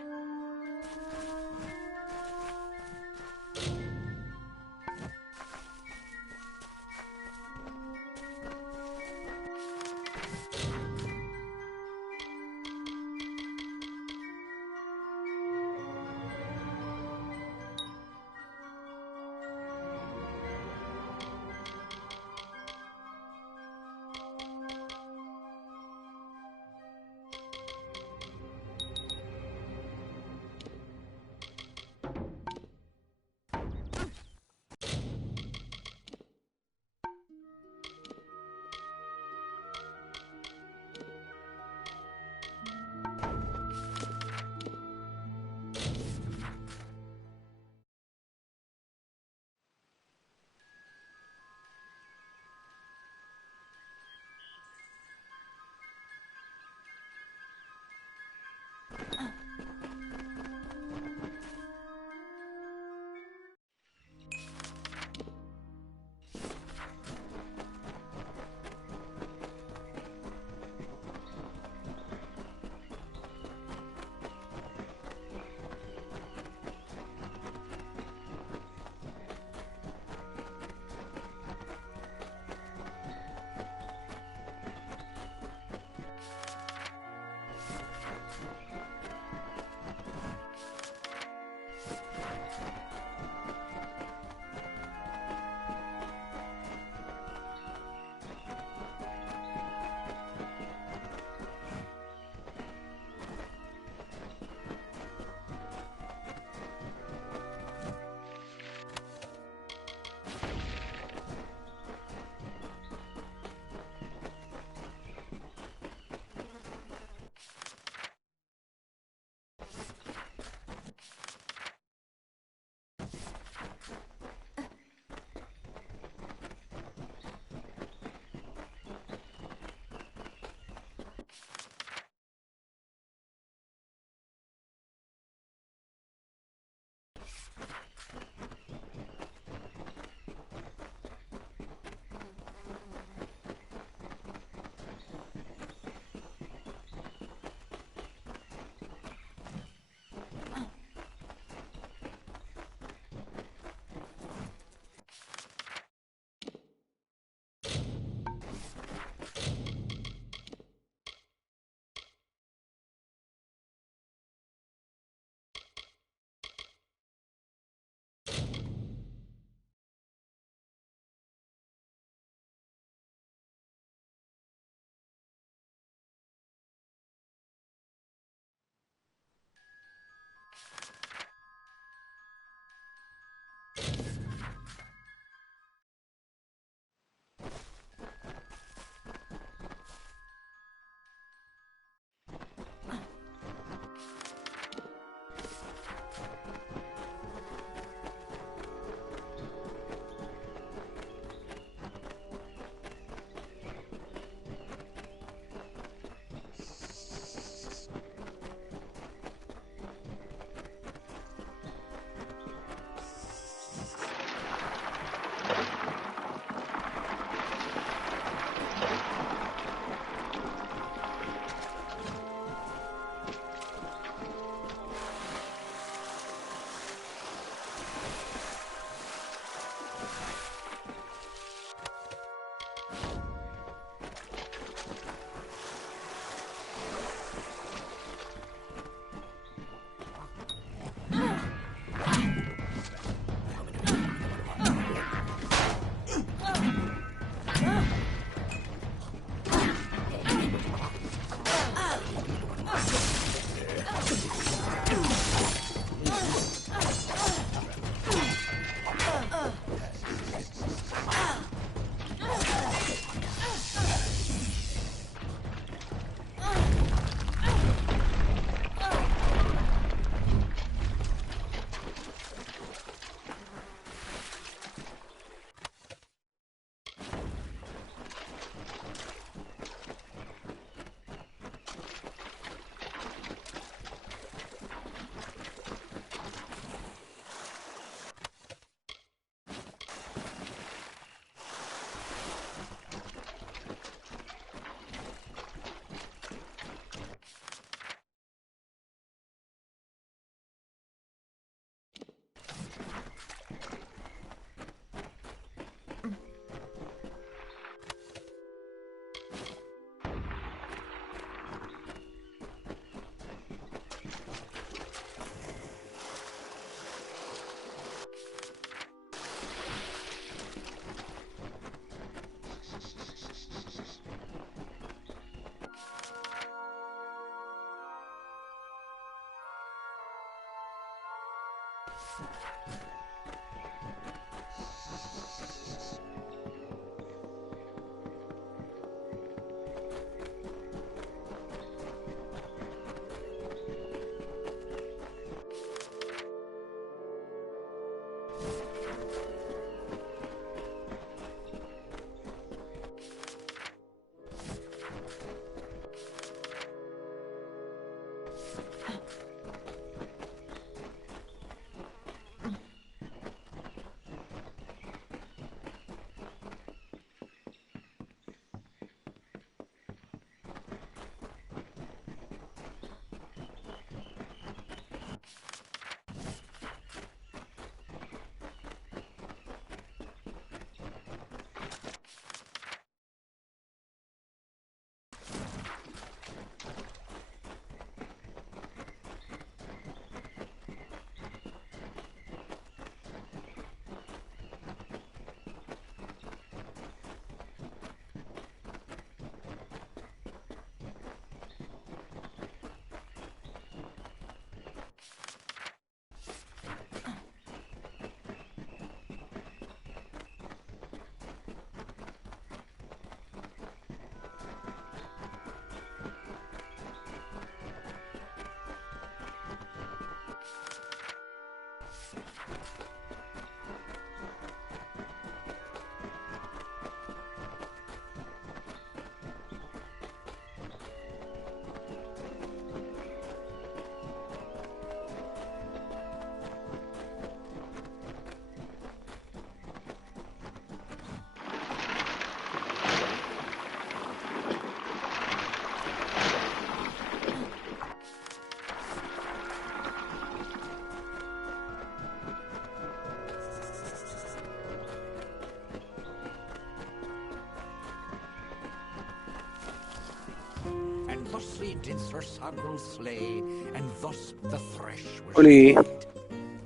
Thusly did Sir Sagrel slay, and thus the thresh was Oli. stayed.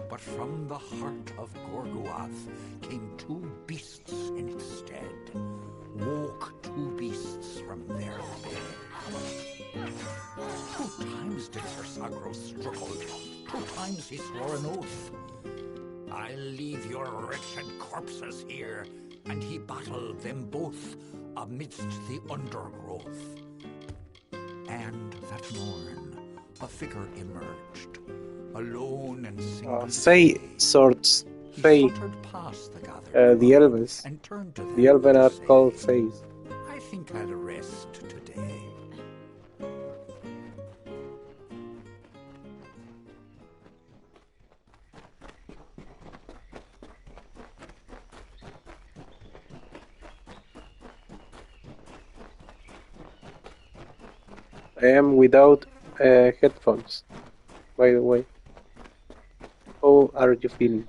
But from the heart of Gorguath came two beasts in its stead. Woke two beasts from their bed. 2 times did Sir Sagrel struggle, 2 times he swore an oath. I'll leave your wretched corpses here, and he battled them both amidst the undergrowth. And that morn, a figure emerged, alone and single. Say swords, Fae. Past the gathered The elves. and turned to them The elven to are say, called Faes. I think I'll rest today. I am without headphones, by the way. How are you feeling?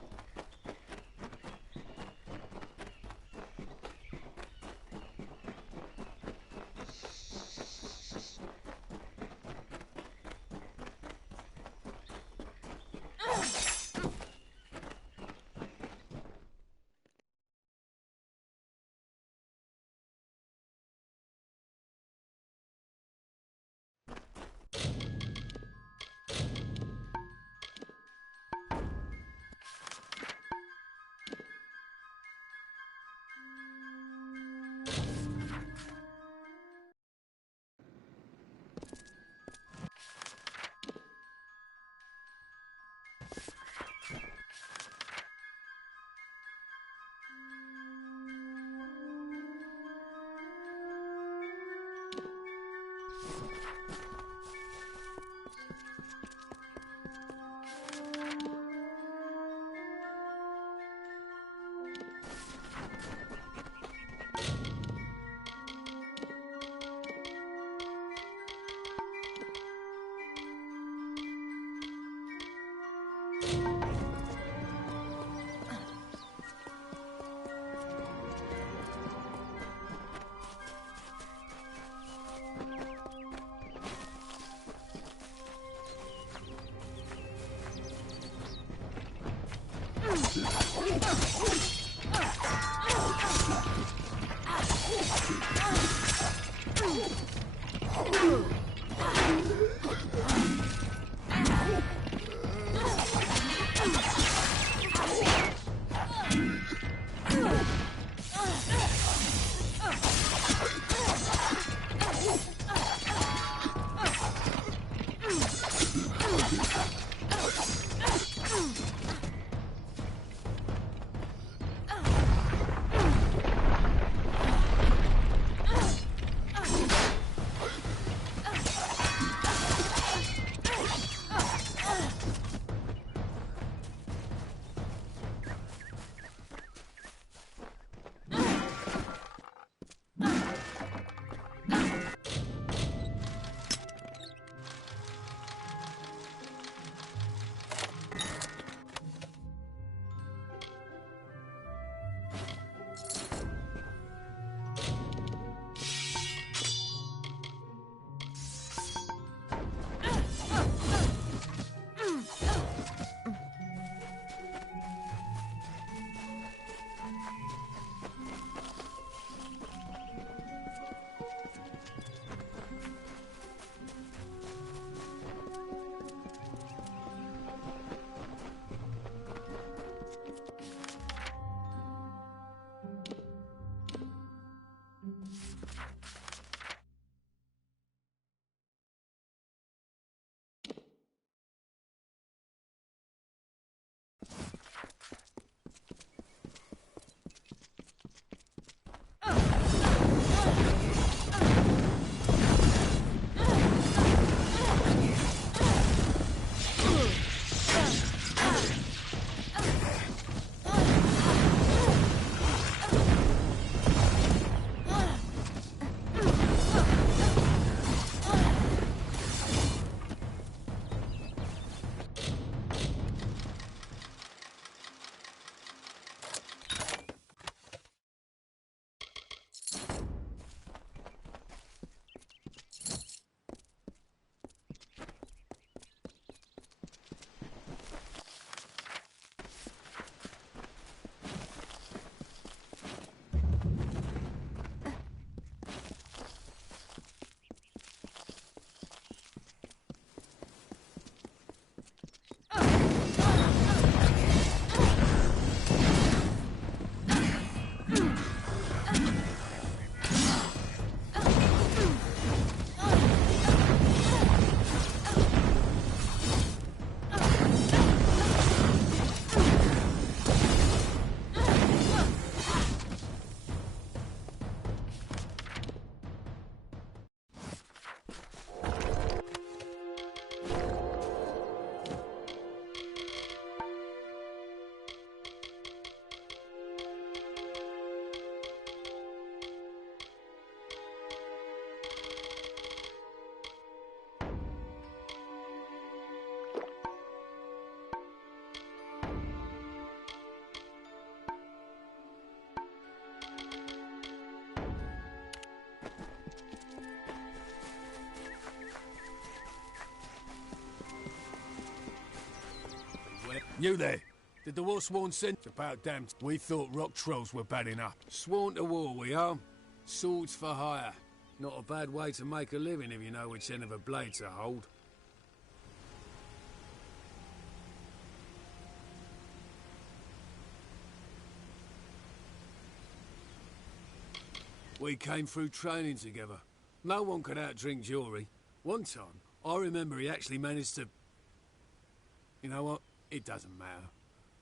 You there? Did the Warsworn send about damn? We thought rock trolls were bad enough. Sworn to war, we are. Swords for hire. Not a bad way to make a living if you know which end of a blade to hold. We came through training together. No one could outdrink Jory. One time, I remember he actually managed to... You know what? It doesn't matter.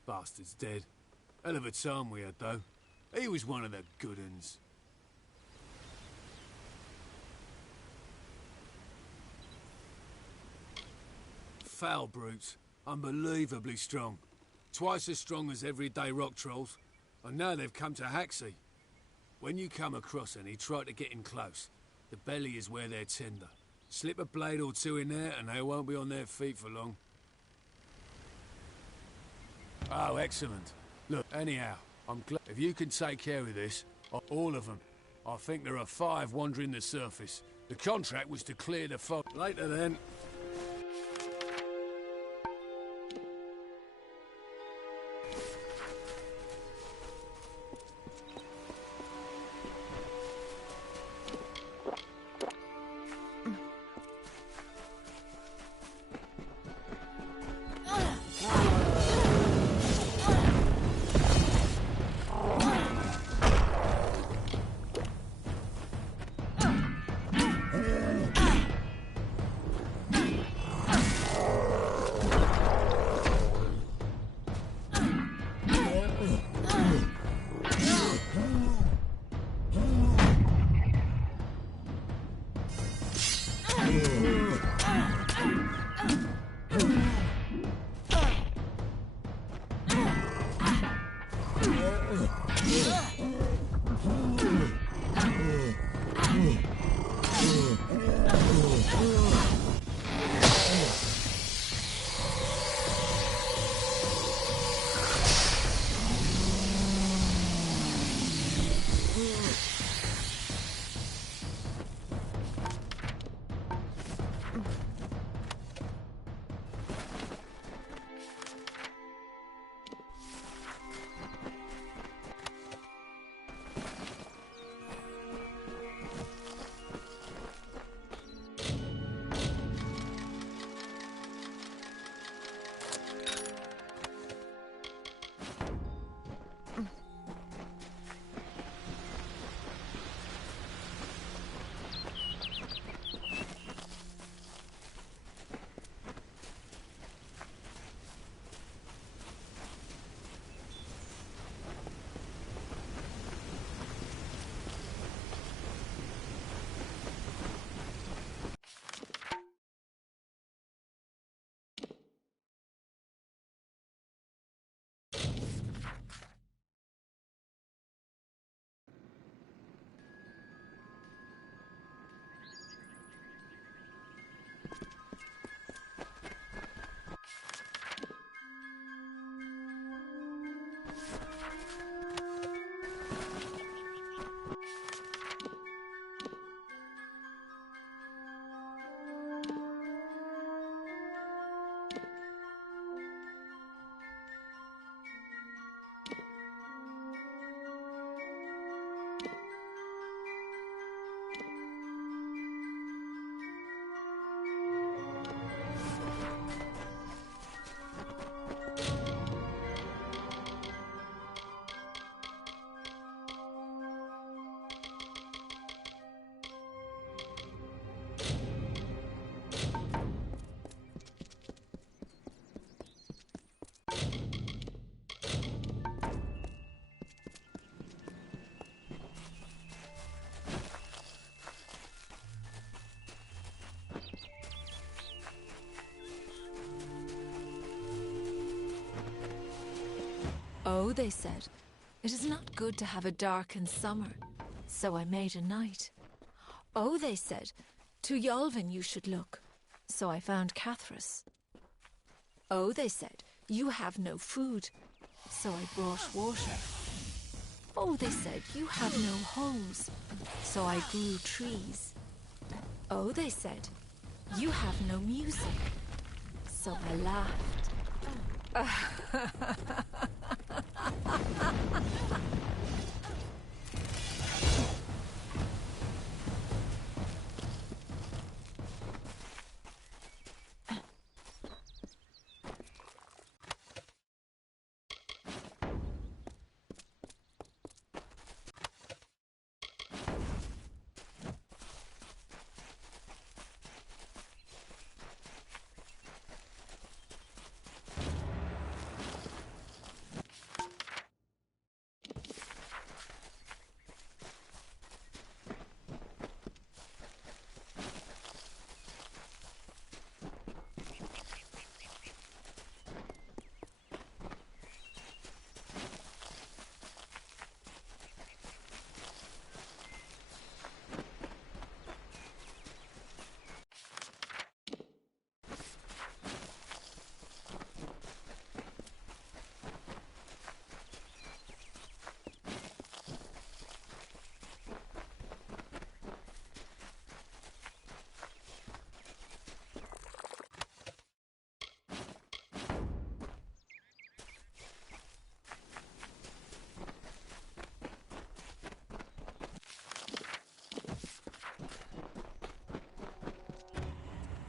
Bastard's dead. Hell of a time we had, though. He was one of the good uns. Foul brutes. Unbelievably strong. Twice as strong as everyday rock trolls. And now they've come to Haxey. When you come across any, try to get in close. The belly is where they're tender. Slip a blade or two in there and they won't be on their feet for long. Oh, excellent. Look, anyhow, I'm glad if you can take care of this, all of them. I think there are 5 wandering the surface. The contract was to clear the fog. Later then. Oh, they said, it is not good to have a darkened summer, so I made a night. Oh, they said, to Yolvin you should look, so I found Cathras. Oh, they said, you have no food, so I brought water. Oh, they said, you have no homes, so I grew trees. Oh, they said, you have no music, so I laughed.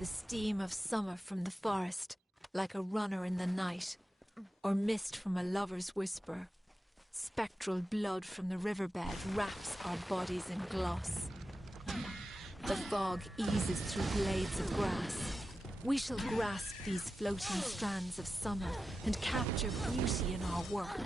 The steam of summer from the forest, like a runner in the night, or mist from a lover's whisper. Spectral blood from the riverbed wraps our bodies in gloss. The fog eases through blades of grass. We shall grasp these floating strands of summer and capture beauty in our work.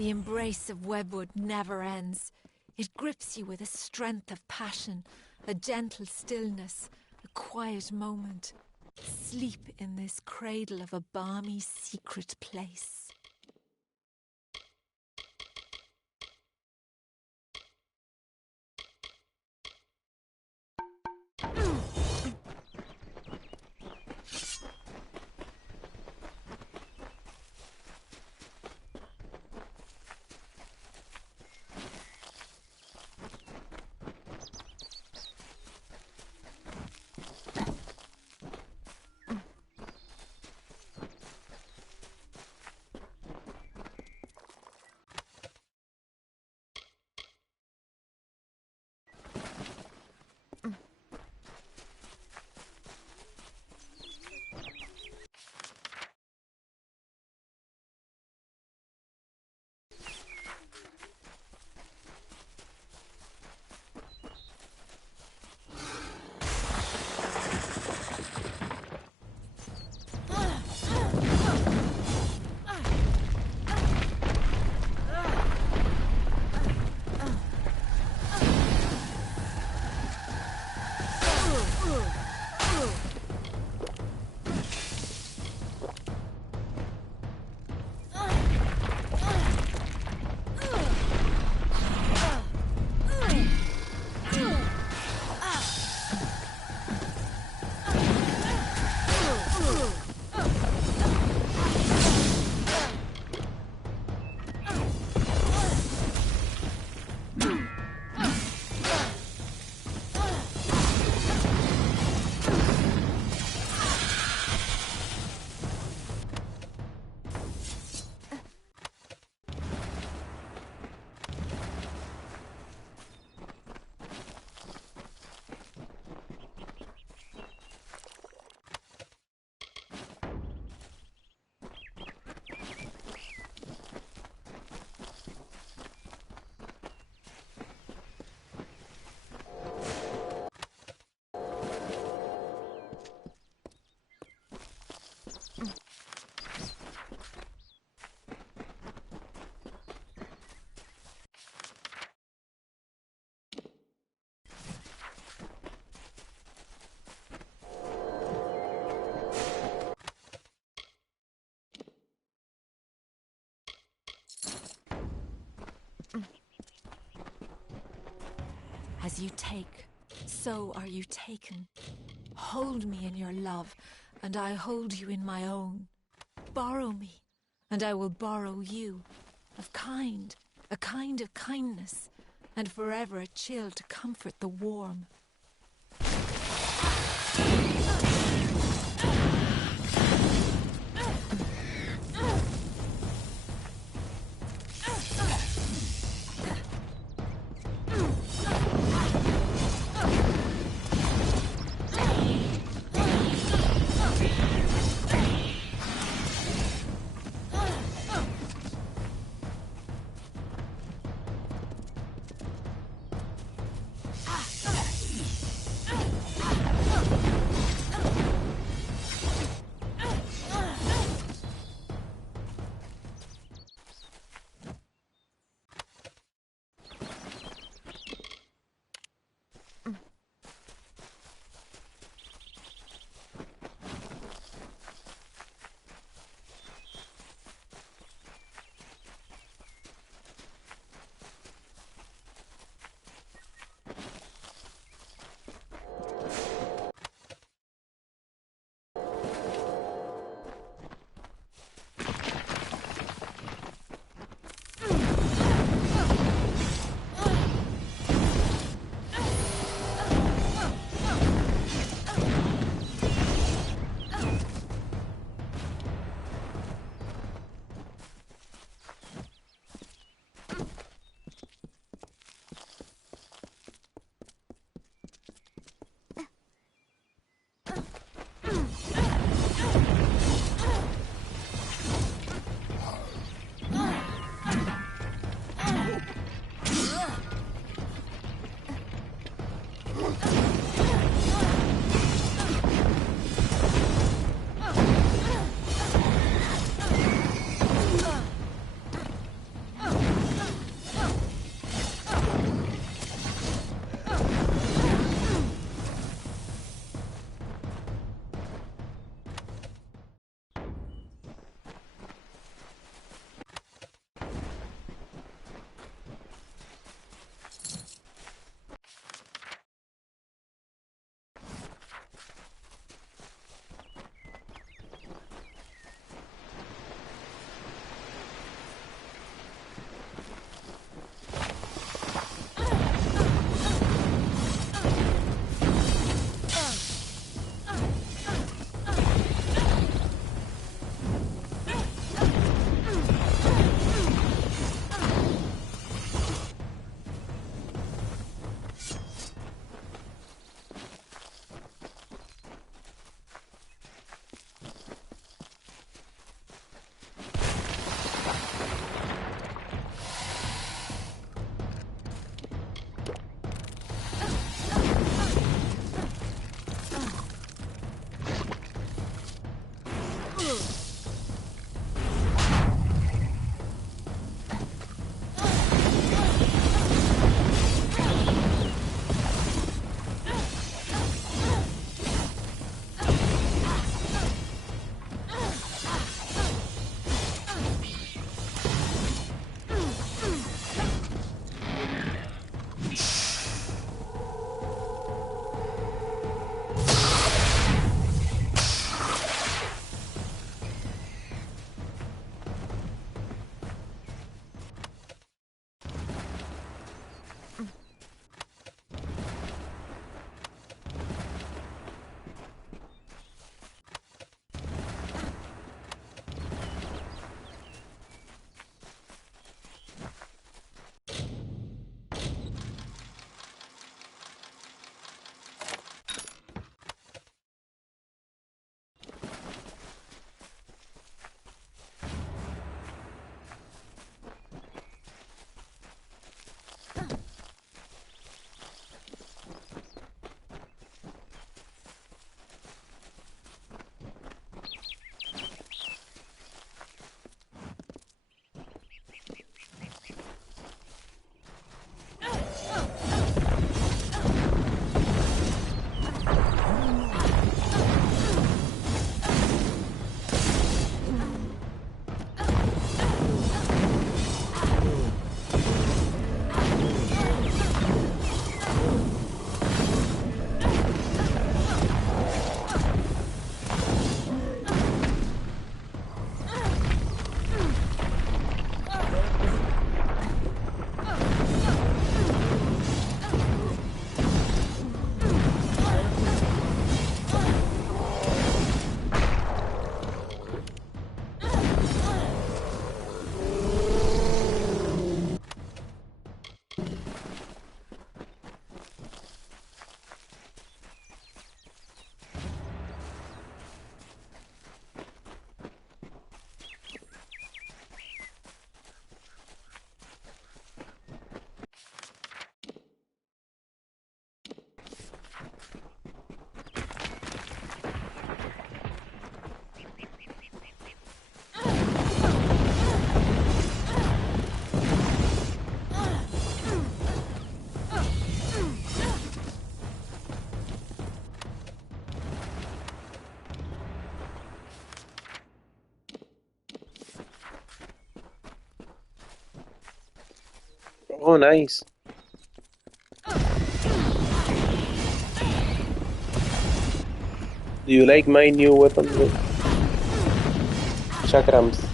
The embrace of Webwood never ends. It grips you with a strength of passion, a gentle stillness, a quiet moment. Sleep in this cradle of a balmy, secret place. As you take, so are you taken. Hold me in your love, and I hold you in my own. Borrow me, and I will borrow you. Of kind, a kind of kindness, and forever a chill to comfort the warm. Oh, nice. Do you like my new weapon? Chakrams.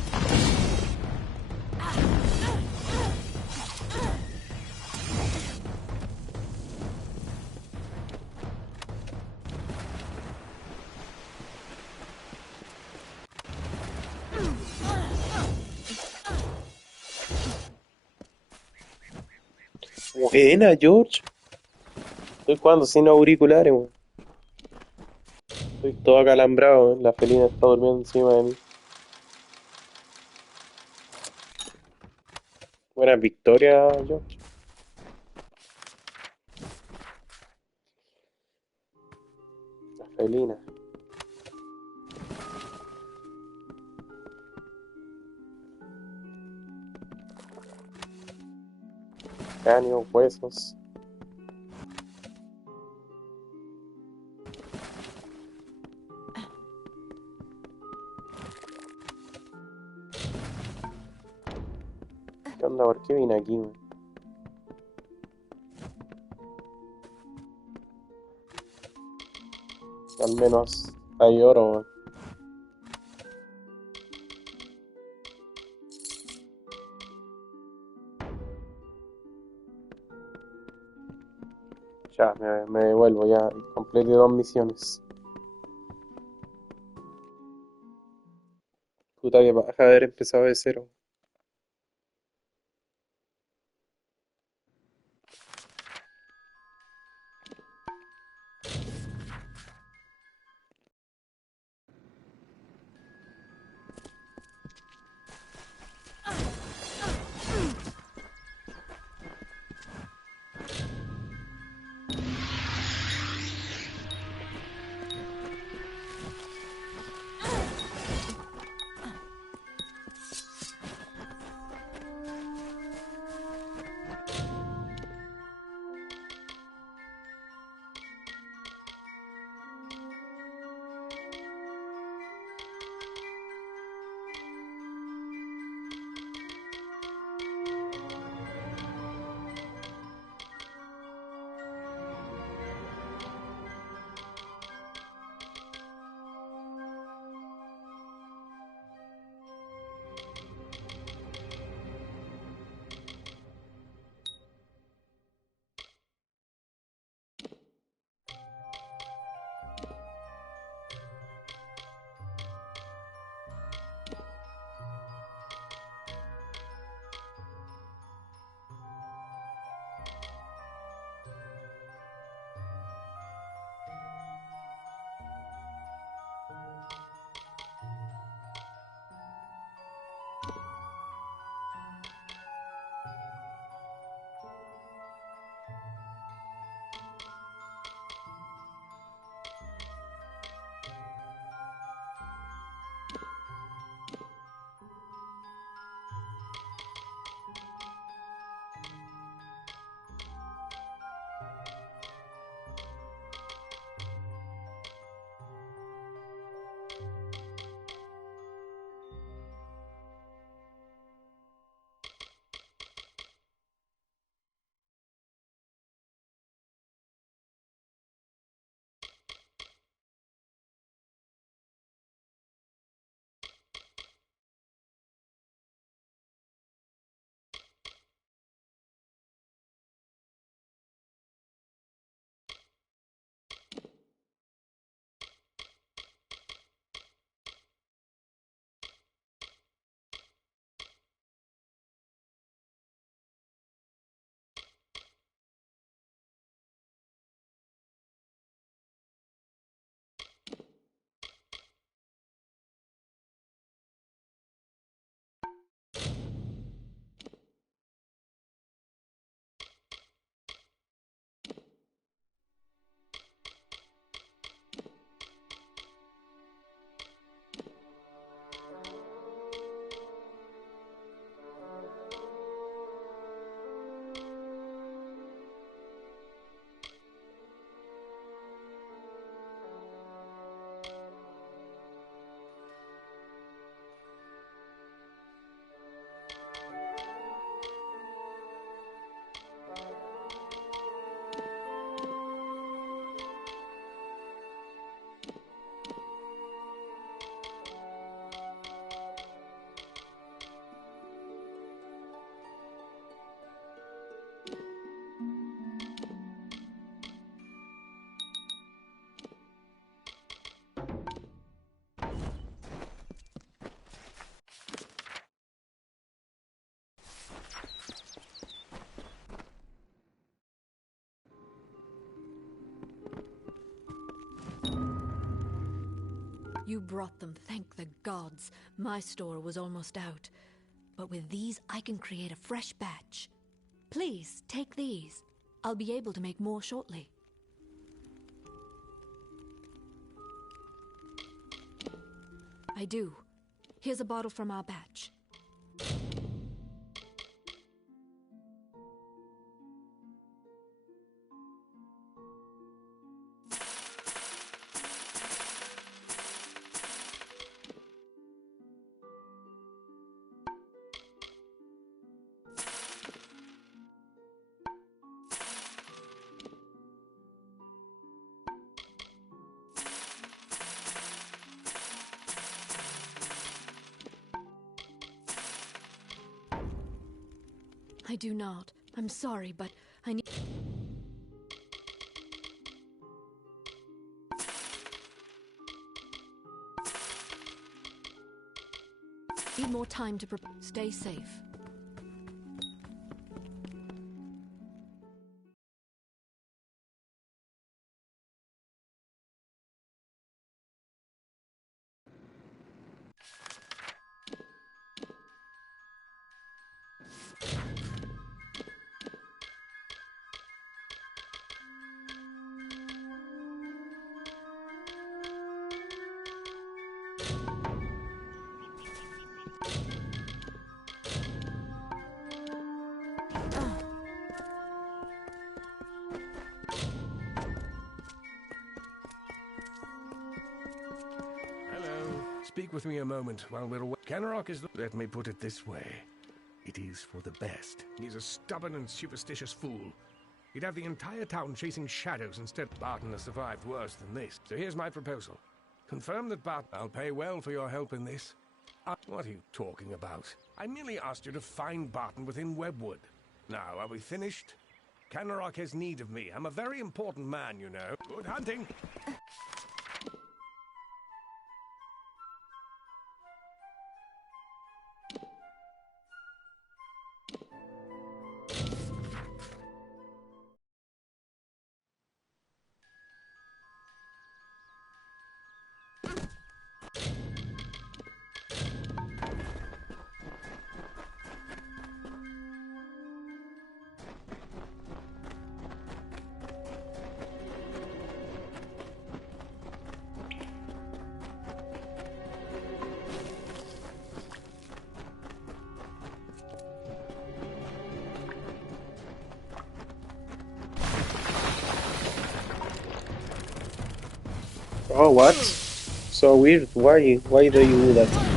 Buena, George. Estoy jugando sin auriculares, weón. Estoy todo acalambrado, weón. La felina está durmiendo encima de mí. Buena victoria, George. La felina. Cráneo, huesos. ¿Qué onda? ¿Por qué vine aquí, weón? Al menos hay oro, weón. Ya, me devuelvo, ya completé 2 misiones. Puta que paja haber empezado de cero. You brought them, thank the gods. My store was almost out. But with these, I can create a fresh batch. Please, take these. I'll be able to make more shortly. I do. Here's a bottle from our batch. I do not. I'm sorry, but I need more time to prepare. Stay safe. Speak with me a moment while we're away. Kenrock is... Let me put it this way. It is for the best. He's a stubborn and superstitious fool. He'd have the entire town chasing shadows instead. Barton has survived worse than this. So here's my proposal. Confirm that Barton... I'll pay well for your help in this. What are you talking about? I merely asked you to find Barton within Webwood. Now, are we finished? Kenrock has need of me. I'm a very important man, you know. Good hunting! Oh, what? So weird. Why do you do that?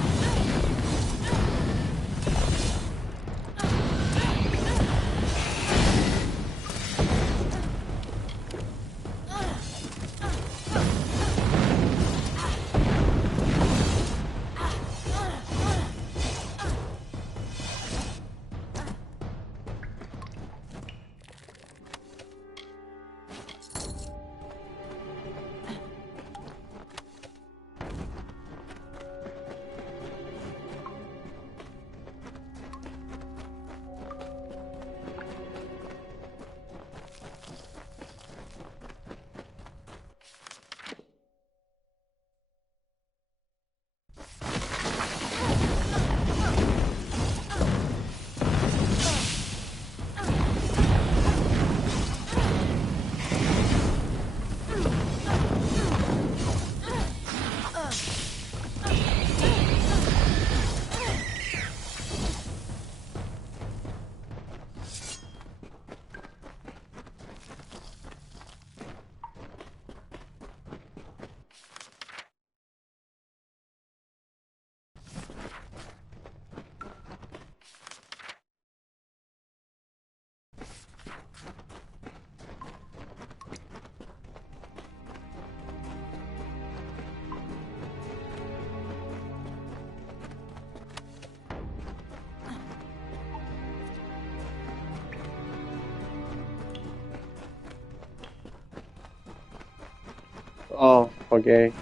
Oh, okay.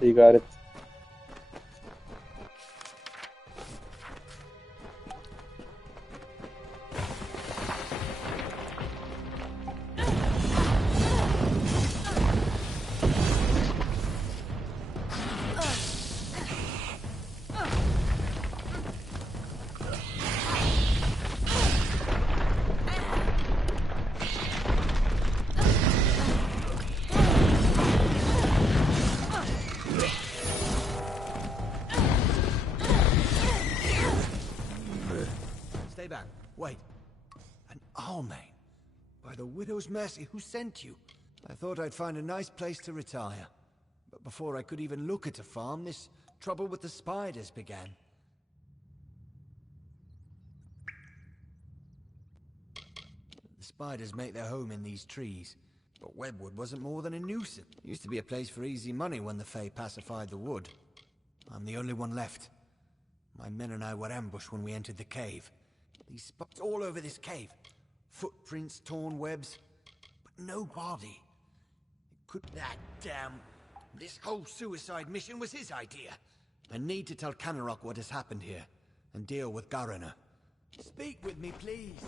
You got it. back. Wait. An Almain? By the widow's mercy, who sent you? I thought I'd find a nice place to retire. But before I could even look at a farm, this trouble with the spiders began. The spiders make their home in these trees. But Webwood wasn't more than a nuisance. It used to be a place for easy money when the Fae pacified the wood. I'm the only one left. My men and I were ambushed when we entered the cave. These spots all over this cave. Footprints, torn webs, but no body. That damn... This whole suicide mission was his idea. I need to tell Canarok what has happened here, and deal with Garana. Speak with me, please.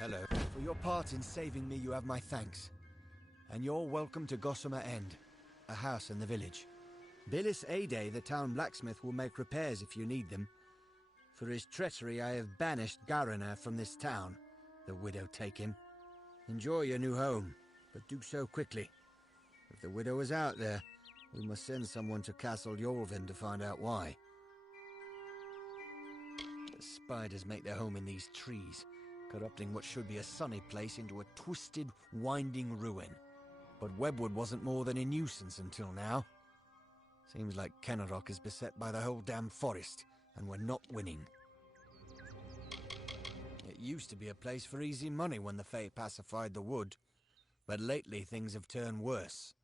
Hello. For your part in saving me, you have my thanks. And you're welcome to Gossamer End, a house in the village. Billis Ade, the town blacksmith, will make repairs if you need them. For his treachery, I have banished Garana from this town. The widow take him. Enjoy your new home, but do so quickly. If the widow is out there, we must send someone to Castle Yorvin to find out why. The spiders make their home in these trees, corrupting what should be a sunny place into a twisted, winding ruin. But Webwood wasn't more than a nuisance until now. Seems like Canarok is beset by the whole damn forest, and we're not winning. It used to be a place for easy money when the Fae pacified the wood, but lately things have turned worse.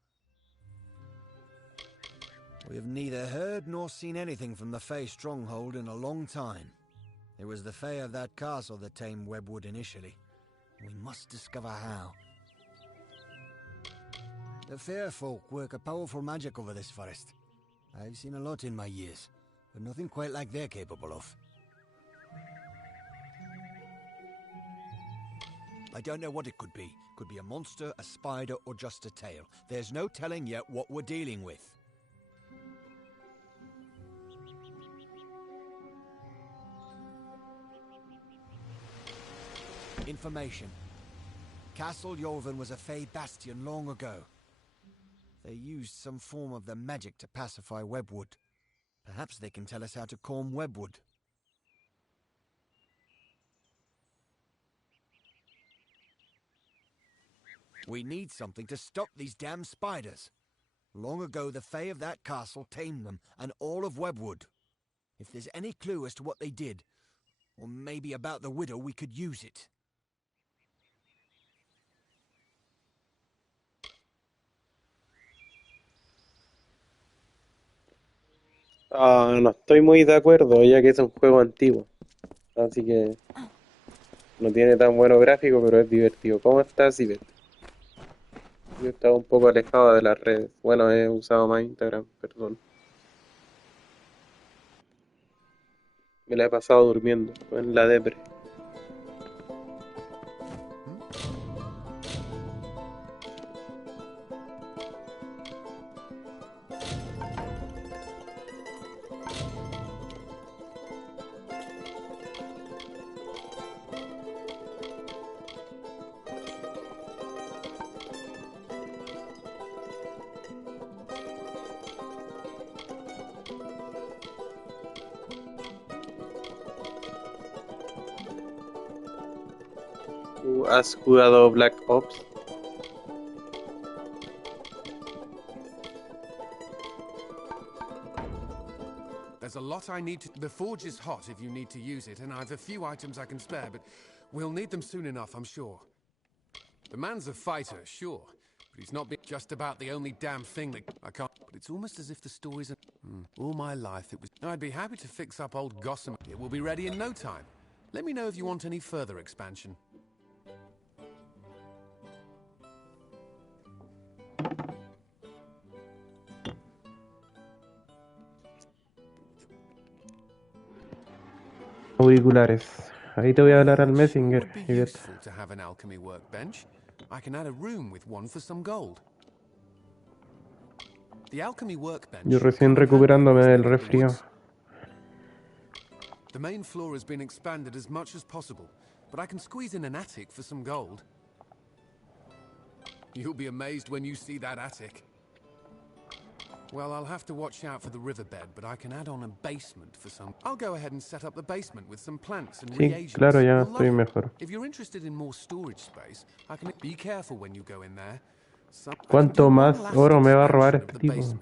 We have neither heard nor seen anything from the Fae stronghold in a long time. It was the Fae of that castle that tamed Webwood initially. We must discover how. The fair folk work a powerful magic over this forest. I've seen a lot in my years, but nothing quite like they're capable of. I don't know what it could be. Could be a monster, a spider, or just a tail. There's no telling yet what we're dealing with. Information. Castle Yorvin was a Fey bastion long ago. They used some form of the magic to pacify Webwood. Perhaps they can tell us how to calm Webwood. We need something to stop these damn spiders. Long ago, the Fae of that castle tamed them, and all of Webwood. If there's any clue as to what they did, or maybe about the widow, we could use it. Ah, no estoy muy de acuerdo, ya que es un juego antiguo. Así que no tiene tan buenos gráficos, pero es divertido. ¿Cómo estás, Ivette? Yo estaba un poco alejado de las redes. Bueno, he usado más Instagram, perdón. Me la he pasado durmiendo en la depre. ¿Has jugado Black Ops? There's a lot I need to... The forge is hot if you need to use it, and I've a few items I can spare, but we'll need them soon enough, I'm sure. The man's a fighter, sure, but he's not just about the only damn thing that I can't... But it's almost as if the story's... All my life it was... I'd be happy to fix up old Gossamer. It will be ready in no time. Let me know if you want any further expansion. Auriculares. Ahí te voy a hablar al Messenger, Ivette. To have an alchemy workbench, I can add a room with one for some gold. The alchemy workbench. Yo recién recuperándome del resfriado. The main floor has been expanded as much as possible, but I can squeeze in an attic for some gold. You'll be amazed when you see that attic. Well, I'll have to watch out for the riverbed, but I can add on a basement for some... I'll go ahead and set up the basement with some plants and reagents. Sí, claro, ya estoy mejor. If you're interested in more storage space, I can... Be careful when you go in there. ¿Cuánto más oro me va a robar este tipo?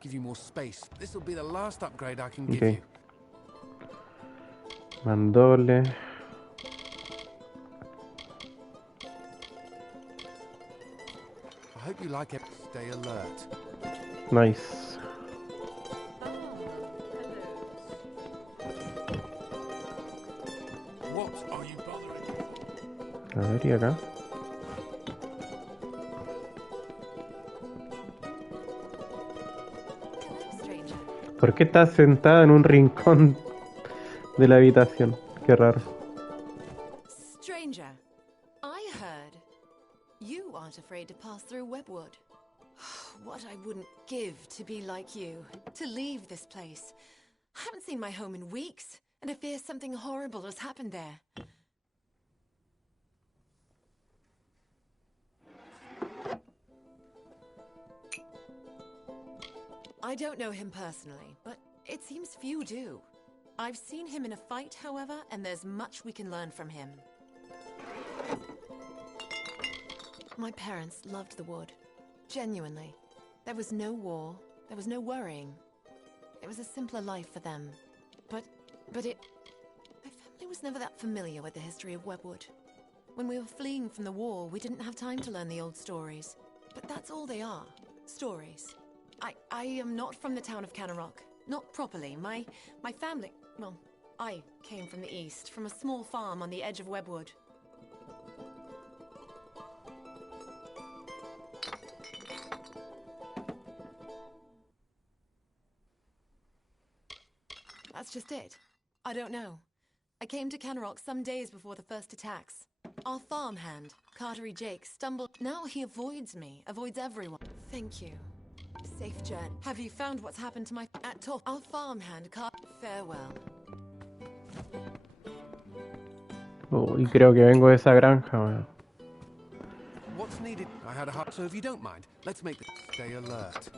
Give you more space. This will be the last upgrade I can give you. Mandole. I hope you like it. Stay alert. Nice. What are you bothering? A ver, ¿y acá? ¿Por qué estás sentada en un rincón de la habitación? Qué raro. Stranger, I heard you aren't afraid to pass through Webwood. What I wouldn't give to be like you, to leave this place. I haven't seen my home in weeks, and I fear something horrible has happened there. I don't know him personally, but it seems few do. I've seen him in a fight, however, and there's much we can learn from him. My parents loved the wood. Genuinely. There was no war. There was no worrying. It was a simpler life for them. But my family was never that familiar with the history of Webwood. When we were fleeing from the war, we didn't have time to learn the old stories. But that's all they are. Stories. I am not from the town of Canarok. Not properly. My family... Well, I came from the east, from a small farm on the edge of Webwood. That's just it. I don't know. I came to Canarok some days before the first attacks. Our farmhand, Cartery Jake, stumbled... Now he avoids me, avoids everyone. Thank you. Safe journey. Have you found what's happened to my... At top, our farmhand, Farewell. Y creo que vengo de esa granja, weón. What's needed? I had a heart, so if you don't mind, let's make the stay alert.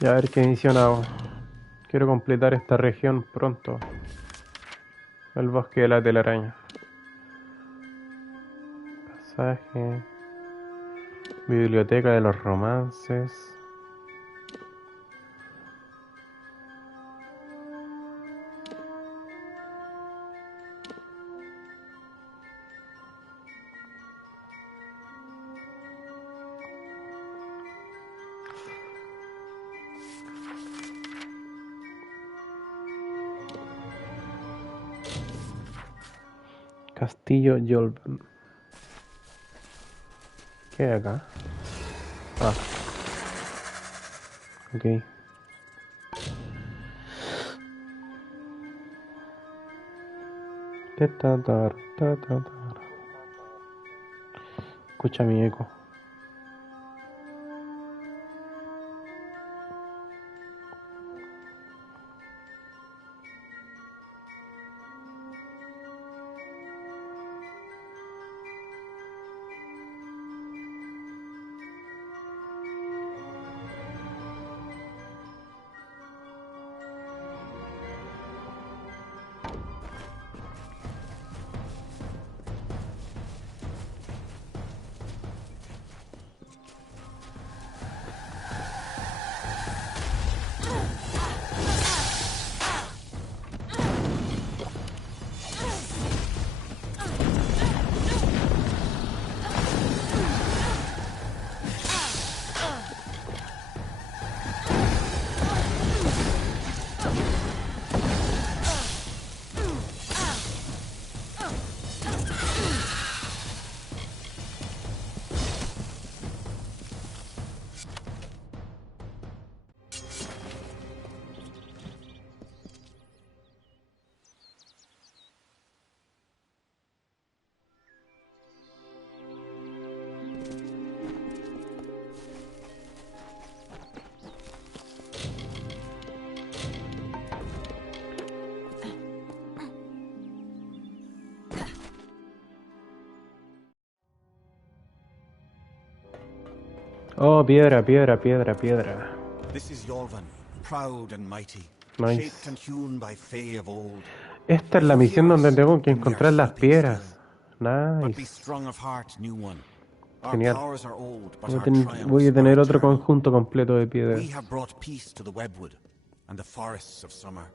Ya a ver qué misión hago. Quiero completar esta región pronto. El bosque de la telaraña. Pasaje. Biblioteca de los romances. Castillo Yolban. ¿Qué hay acá? Ah. Ok. Escucha mi eco. Oh, piedra, piedra, piedra, piedra. This is Yolvan, proud and mighty, Nice. shaped and hewn by Fae of old. Esta es la misión donde tengo que encontrar las piedras. But be Nice. strong of heart, new one. Our Genial. powers are old, but Voy a our tener triumphs are otro eternal. conjunto completo de piedras. We have brought peace to the Webwood and the forests of summer.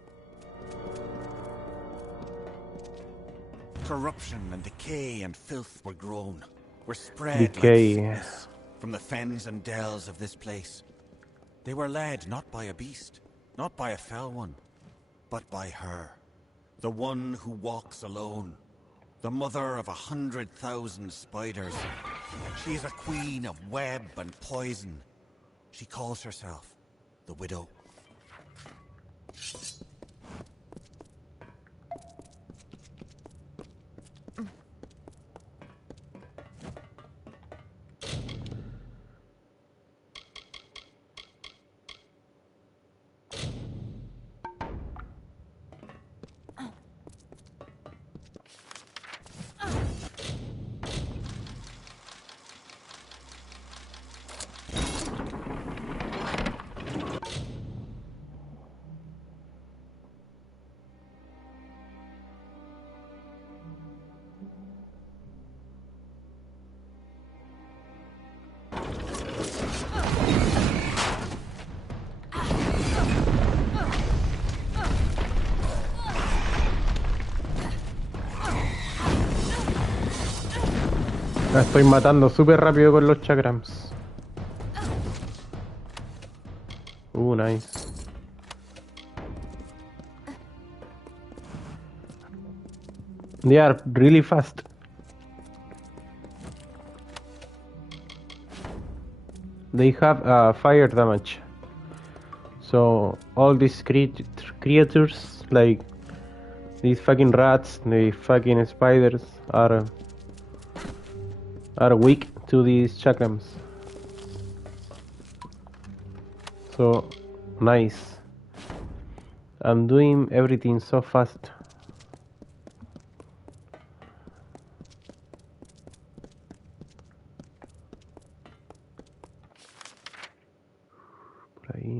Corruption and decay and filth were grown, were spread Decay. like sickness from the fens and dells of this place. They were led not by a beast, not by a fell one, but by her, the one who walks alone, the mother of 100,000 spiders. She is a queen of web and poison. She calls herself the Widow. La estoy matando súper rápido con los chakrams. Nice. They are really fast. They have fire damage. So all these creatures, like these fucking rats, the fucking spiders, are weak to these chakrams. So nice. I'm doing everything so fast.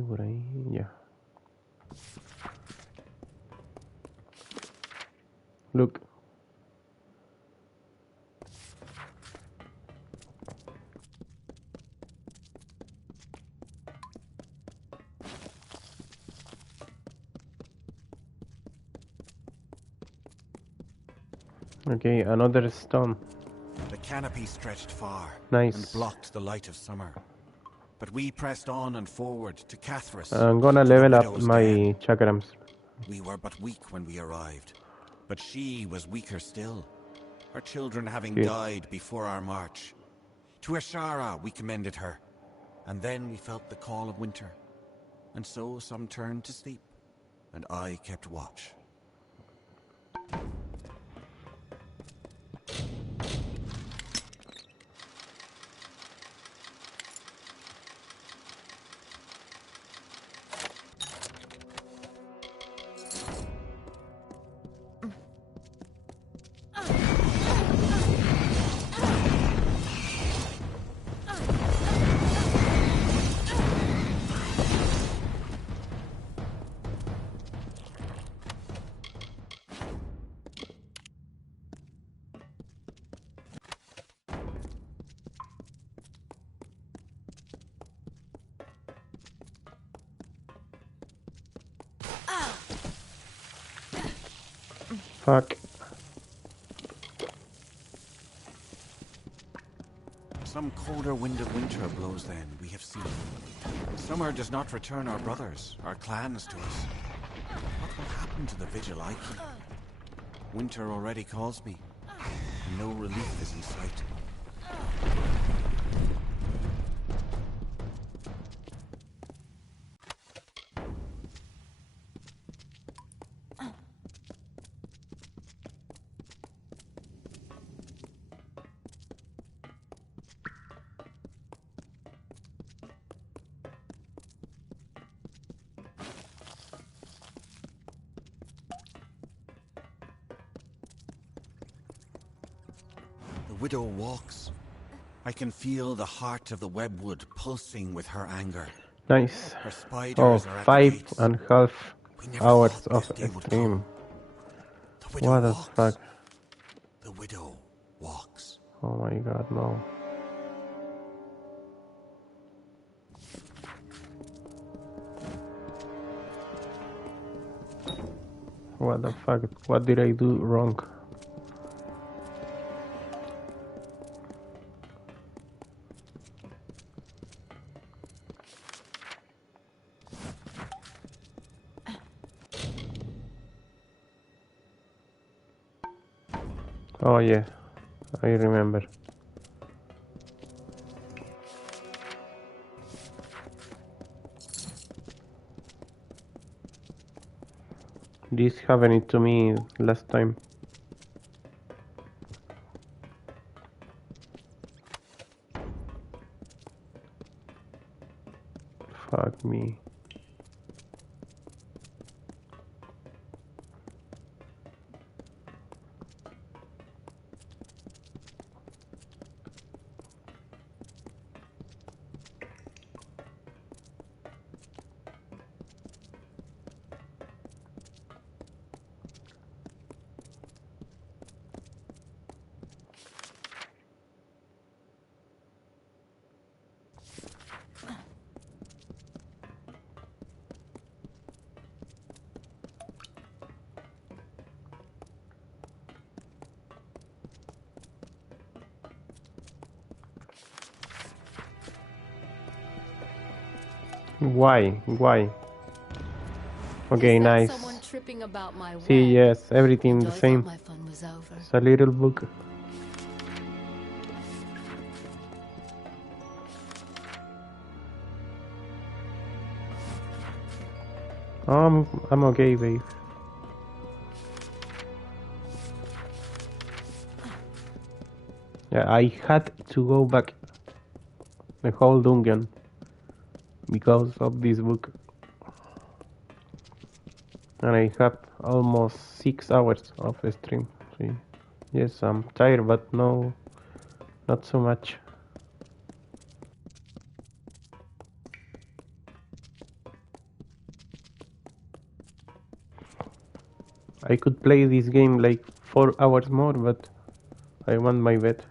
Por ahí, ya. Look. Okay, another stone. The canopy stretched far Nice. and blocked the light of summer. But we pressed on and forward to Cathris. I'm gonna to the level up widow's my den. chakrams. We were but weak when we arrived, but she was weaker still, her children having Okay. died before our march. To Ashara we commended her, and then we felt the call of winter. And so some turned to sleep, and I kept watch. Fuck. Some colder wind of winter blows then, we have seen. Summer does not return our brothers, our clans to us. What will happen to the vigil I keep? Winter already calls me, and no relief is in sight. The widow walks. I can feel the heart of the webwood pulsing with her anger. Nice. Her spiders Oh, are at the 5.5 never hours thought of this day would stream. widow What the walks. fuck? The widow walks. Oh my god, no. What the fuck? What did I do wrong? Oh yeah, I remember. This happened to me last time. Fuck me. Why? Why? Okay, nice. Someone tripping about my See, way. yes, everything And the I same. thought my fun was over. It's a little book. I'm okay, babe. Yeah, I had to go back the whole dungeon because of this book. And I have almost 6 hours of stream. See? Yes, I'm tired, but no, not so much. I could play this game like 4 hours more, but I want my bed.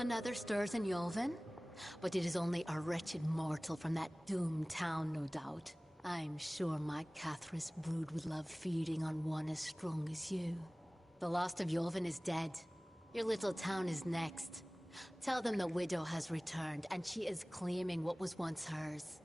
Another stirs in Yolvin? But it is only a wretched mortal from that doomed town, no doubt. I'm sure my Cathris brood would love feeding on one as strong as you. The last of Yolvin is dead. Your little town is next. Tell them the widow has returned, and she is claiming what was once hers.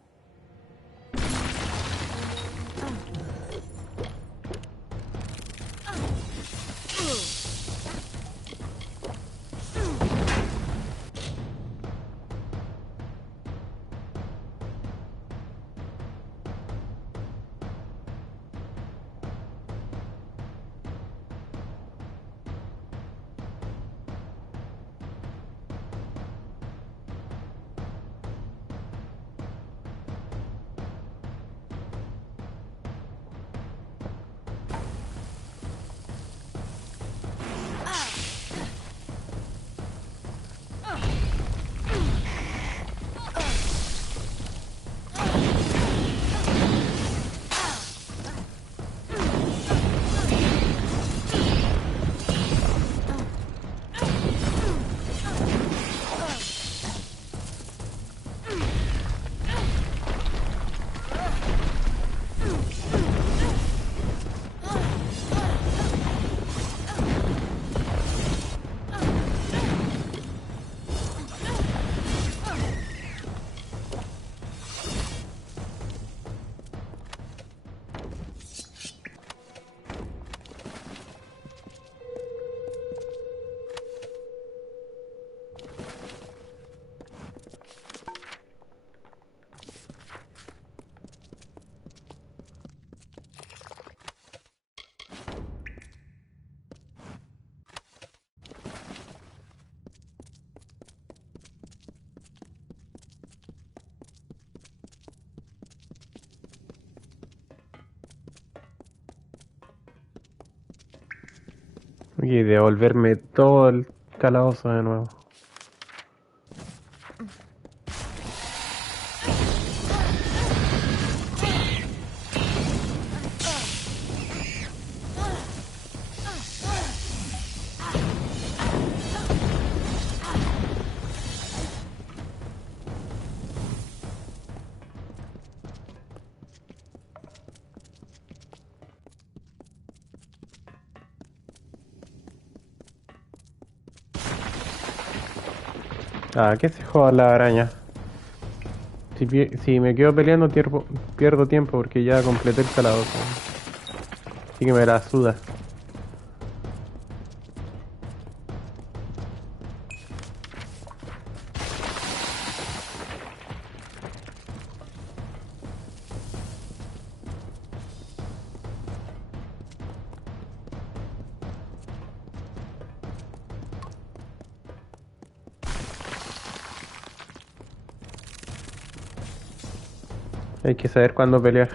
Y devolverme todo el calabozo de nuevo. Ah, ¿qué se joda la araña? Si me quedo peleando pierdo tiempo porque ya completé el calabozo. Así que me la suda. Hay que saber cuándo pelear.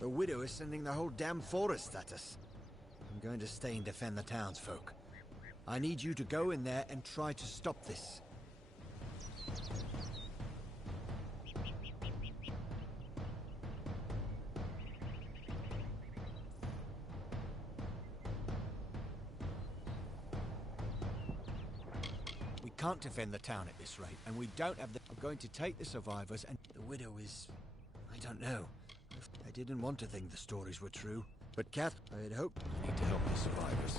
The widow is sending the whole damn forest at us. I'm going to stay and defend the townsfolk. I need you to go in there and try to stop this. We can't defend the town at this rate, and we don't have the... I'm going to take the survivors, and the widow is... I don't know. I didn't want to think the stories were true, but Kath, I had hoped I need to help the survivors.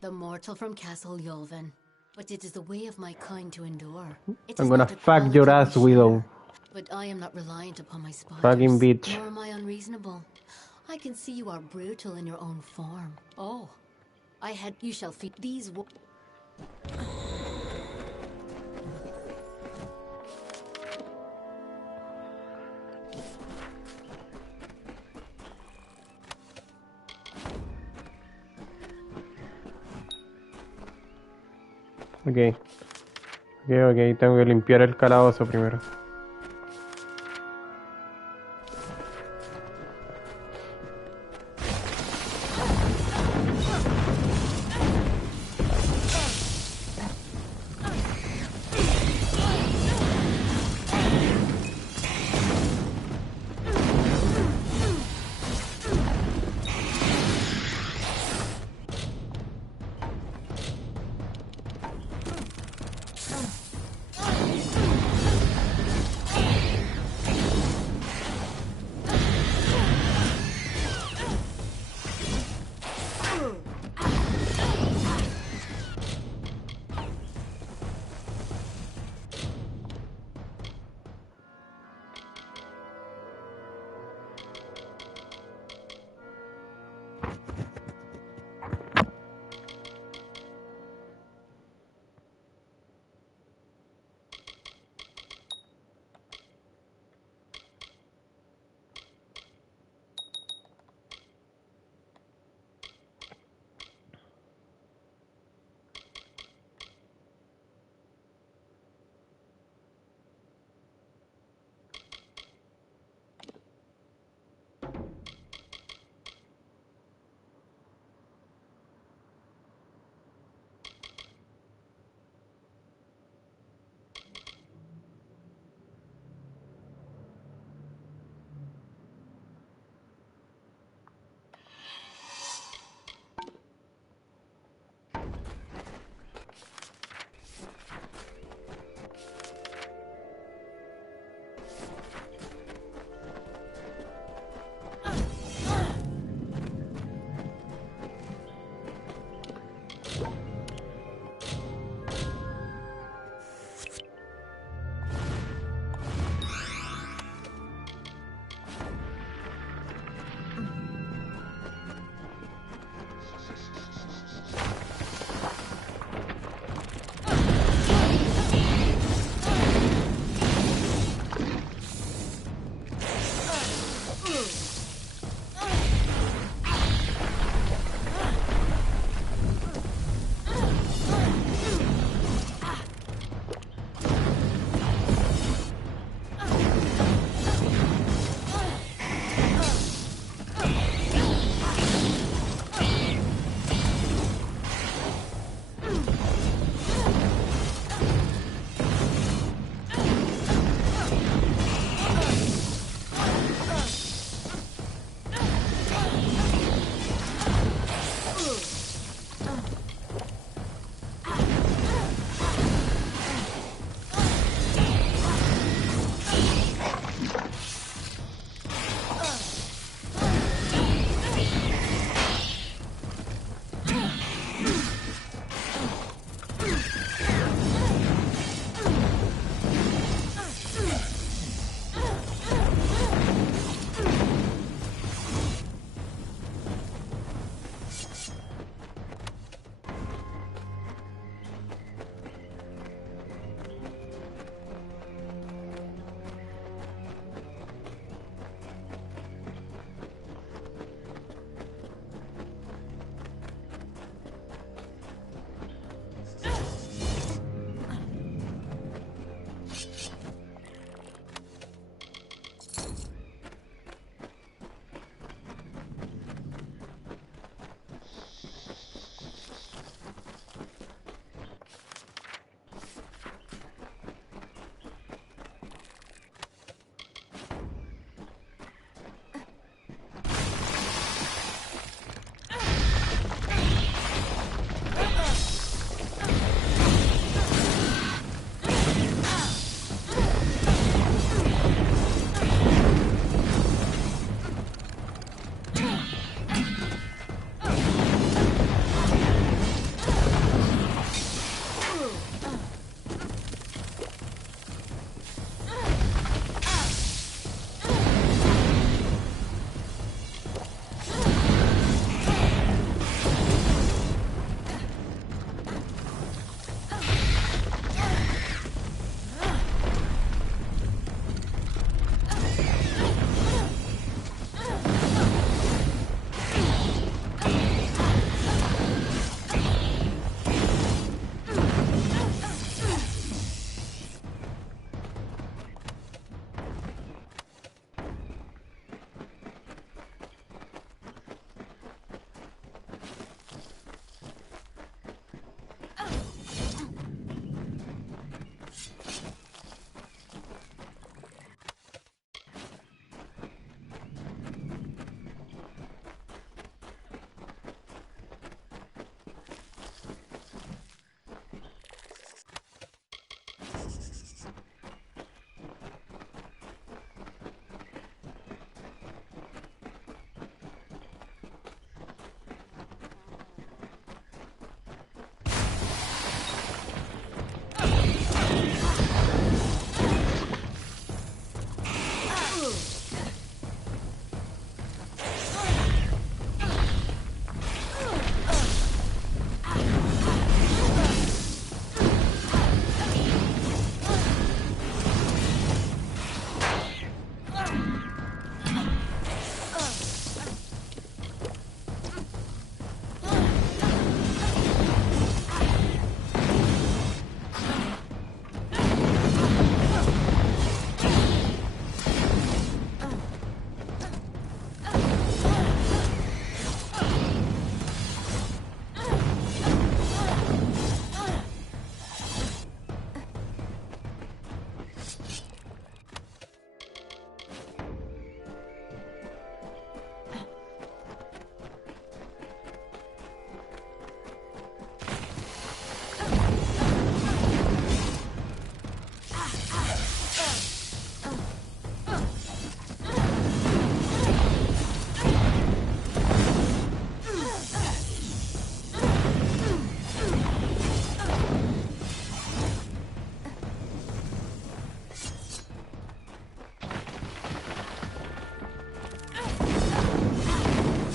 The mortal from Castle Yolven. But it is the way of my kind to endure. It I'm is gonna not a fuck quality your ass, we Widow. share. But I am not reliant upon my spiders. Fucking bitch. Nor am I unreasonable. I can see you are brutal in your own form. Oh, you shall feed these. Ok. Ok, tengo que limpiar el calabozo primero.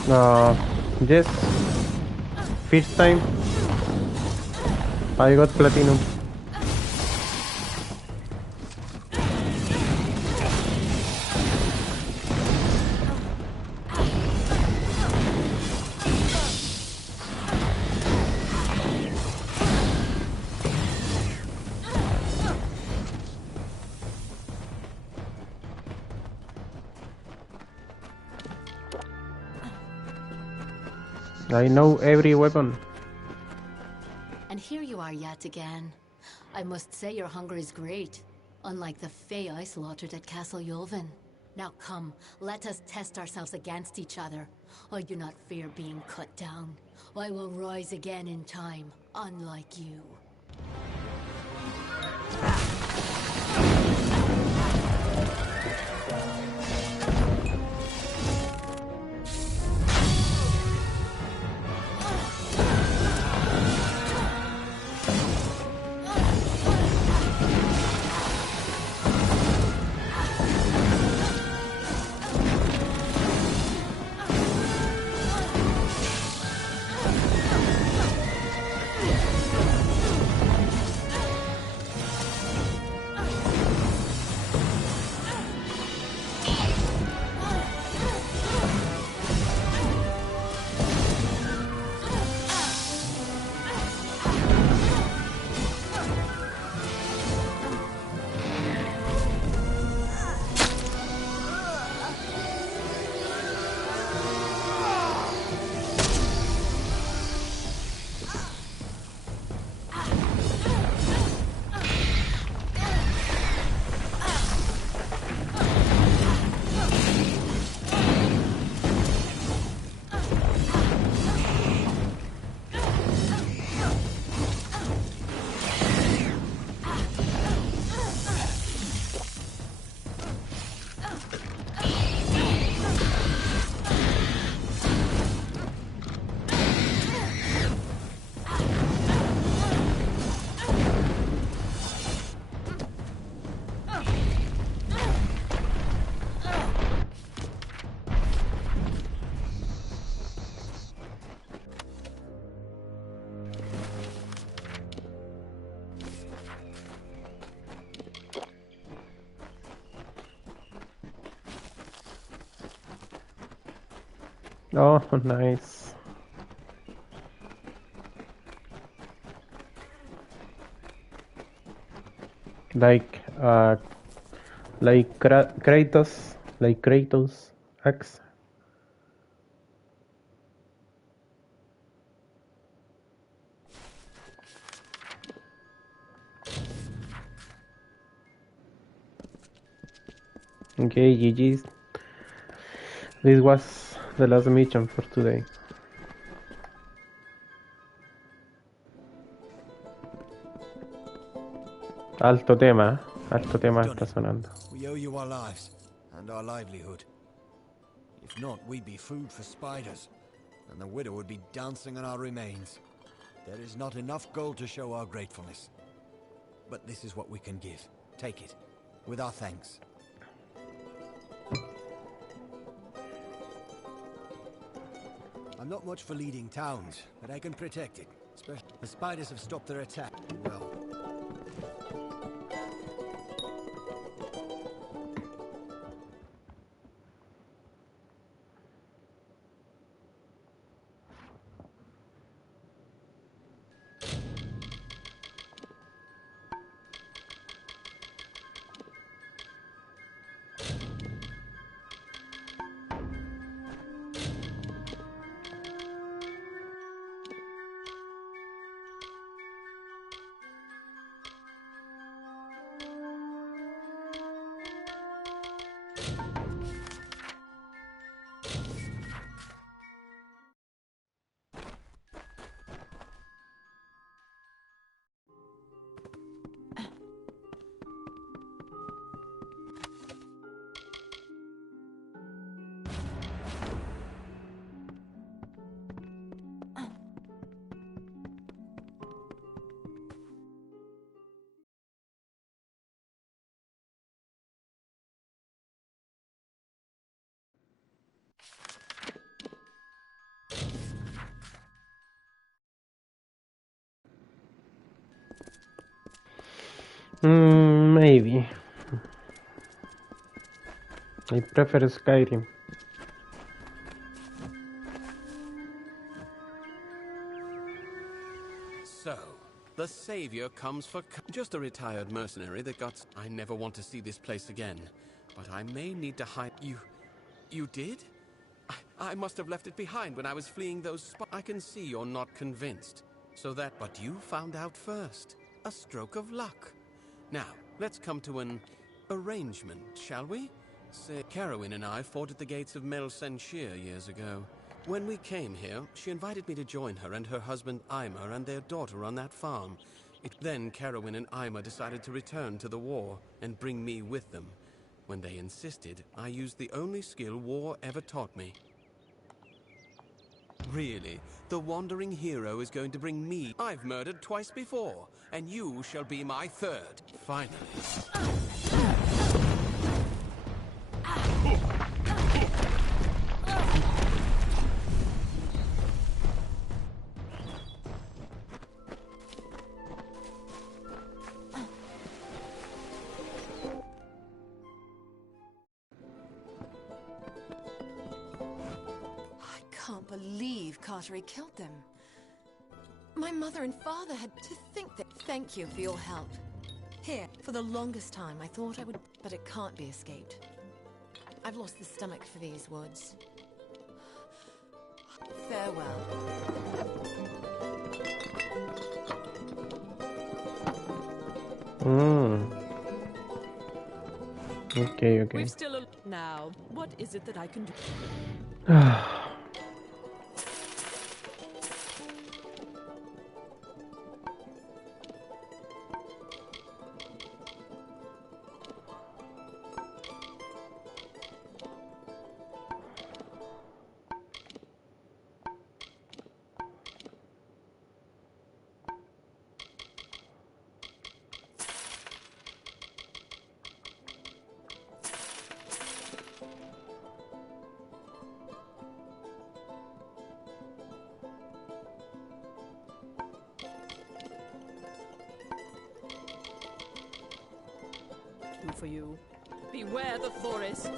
Yes. First time I got platinum. I know every weapon. And here you are yet again. I must say your hunger is great, unlike the Fae I slaughtered at Castle Yulvin. Now come, let us test ourselves against each other. I do not fear being cut down. I will rise again in time, unlike you. Oh, nice. Like Kratos axe. Okay, GG's. This was the last mission for today. Alto tema está sonando. We owe you our lives and our livelihood. If not, we'd be food for spiders, and the widow would be dancing on our remains. There is not enough gold to show our gratefulness. But this is what we can give. Take it, with our thanks. I'm not much for leading towns, but I can protect it. Especially the spiders have stopped their attack. Well. Maybe. I prefer Skyrim. So, the Savior comes for just a retired mercenary that got... I never want to see this place again, but I may need to hide... You did? I must have left it behind when I was fleeing those I can see you're not convinced. So that... But you found out first. A stroke of luck. Now, let's come to an arrangement, shall we? Say, Carowin and I fought at the gates of Mel Senshir years ago. When we came here, she invited me to join her and her husband Ima and their daughter on that farm. Then Carowin and Ima decided to return to the war and bring me with them. When they insisted, I used the only skill war ever taught me. Really, the wandering hero is going to bring me... I've murdered twice before, and you shall be my third. Finally. Can't believe Carteret killed them. My mother and father had to think that. Thank you for your help. Here, for the longest time I thought I would, but it can't be escaped. I've lost the stomach for these woods. Farewell. Okay. We've still now. What is it that I can do? For you. Beware the forest.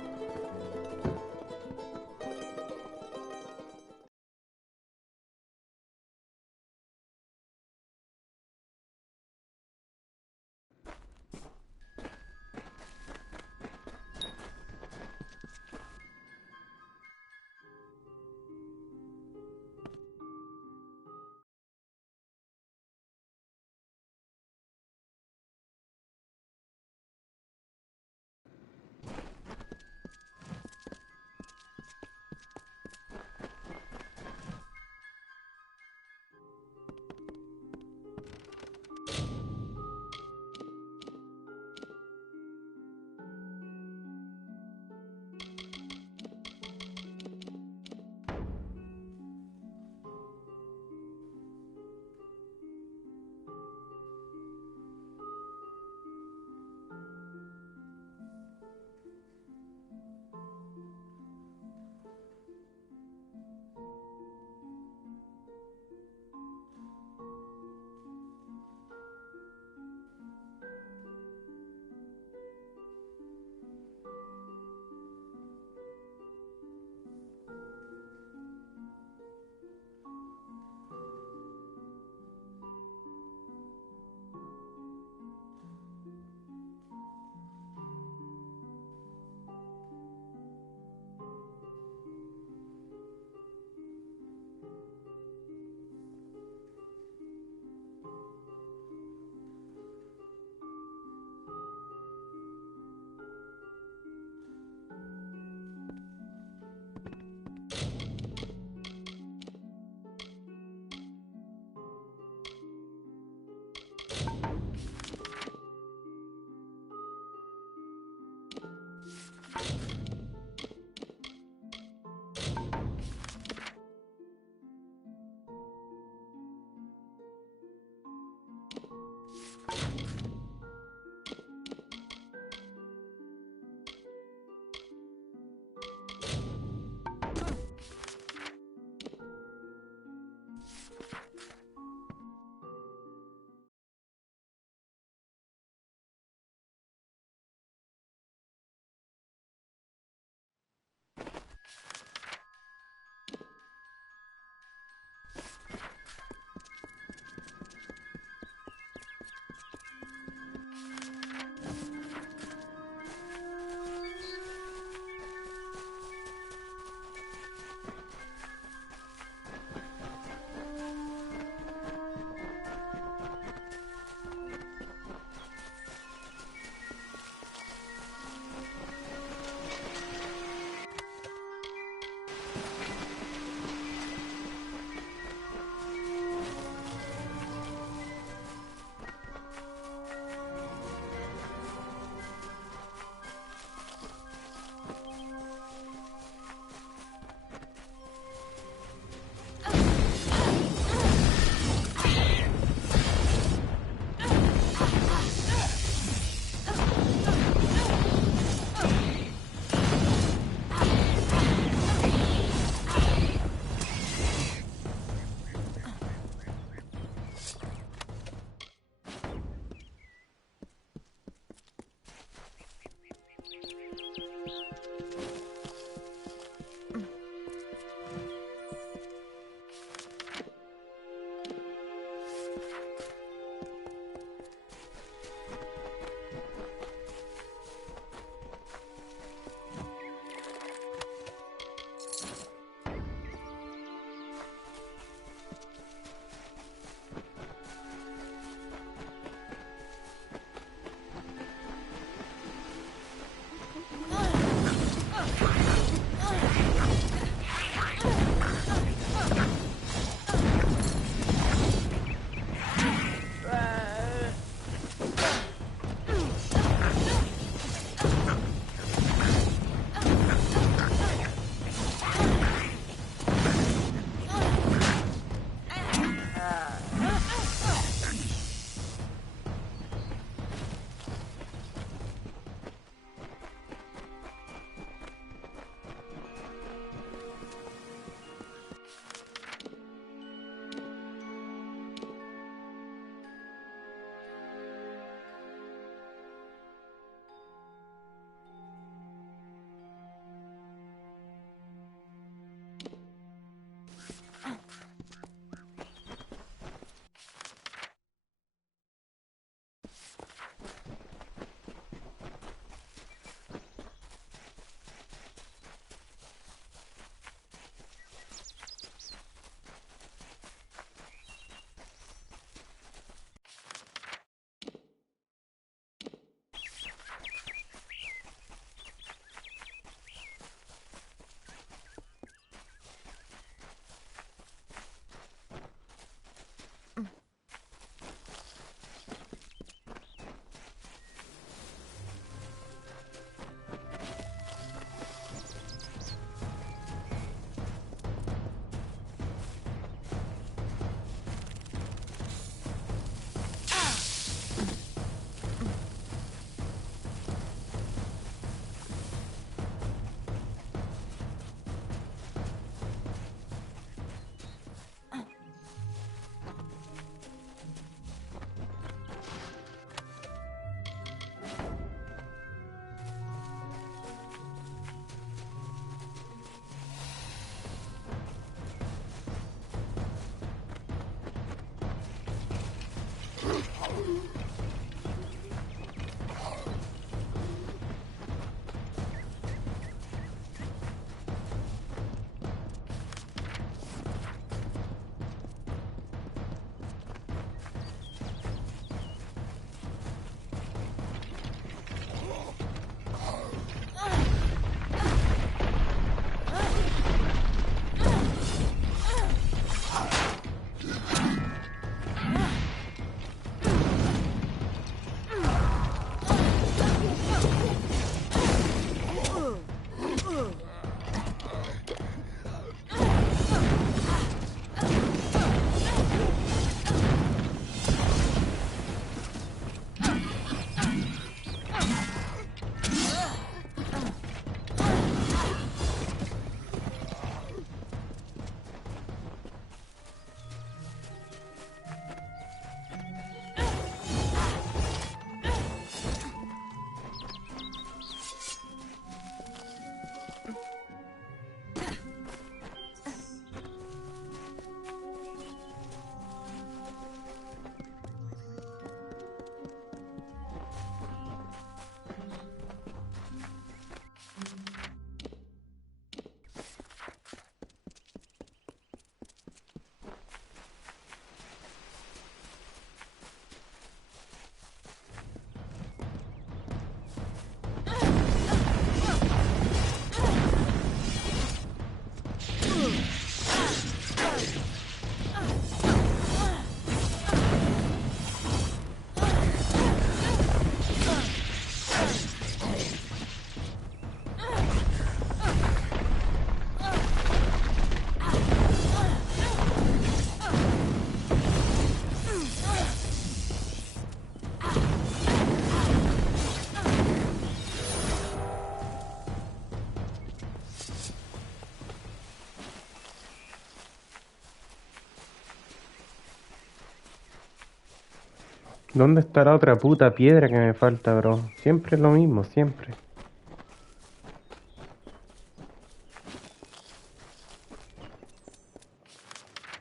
¿Dónde está la otra puta piedra que me falta, bro? Siempre es lo mismo, siempre.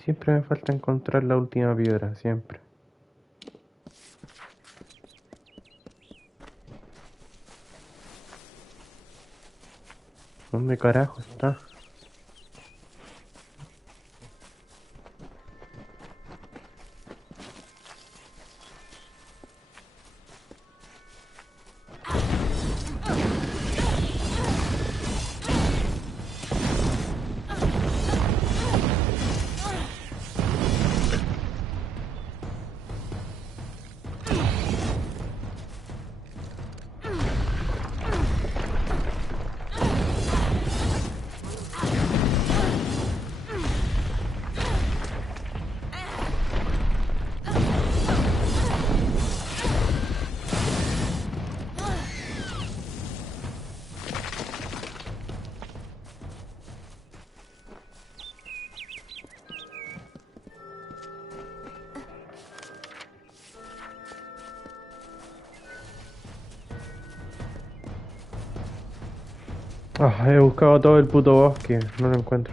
Siempre me falta encontrar la última piedra, siempre. ¿Dónde carajo está? Ah, he buscado todo el puto bosque, no lo encuentro.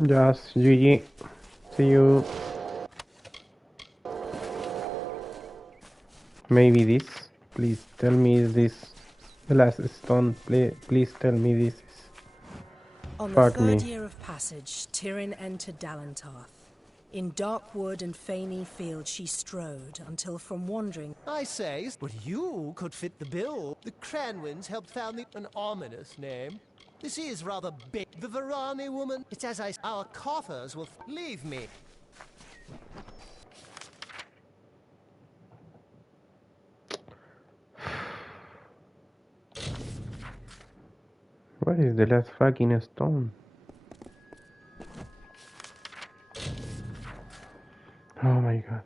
Just GG. See you. Maybe this. Please tell me this. The last stone. Please tell me this is. On the Fuck third me. year of passage, Tyrion entered Dalantarth. In dark wood and fany field she strode, until from wandering... I say, but you could fit the bill. The Cranwins helped found an ominous name. This is rather big. The Varani woman. It's as I... Our coffers will... Leave me. What is the last fucking stone? Oh my god.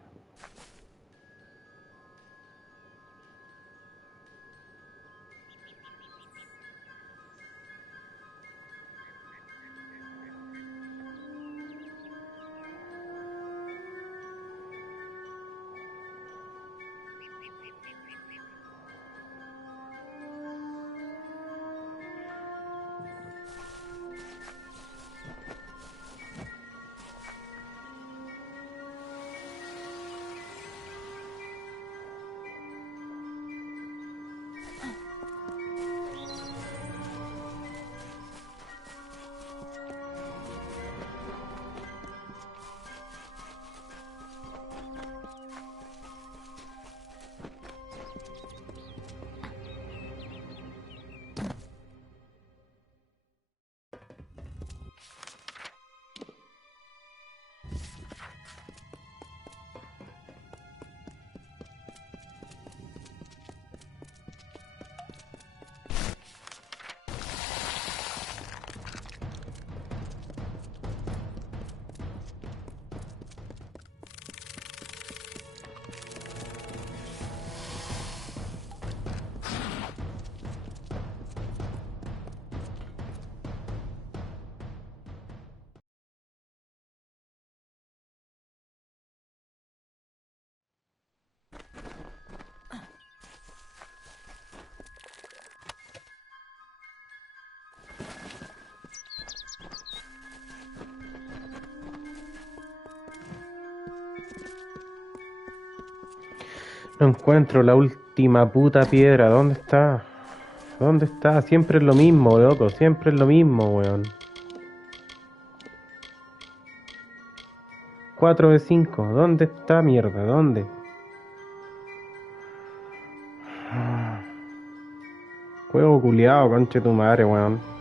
No encuentro la última puta piedra. ¿Dónde está? ¿Dónde está? Siempre es lo mismo, loco. Siempre es lo mismo, weón. 4 de 5. ¿Dónde está, mierda? ¿Dónde? Juego culiado, conche tu madre, weón.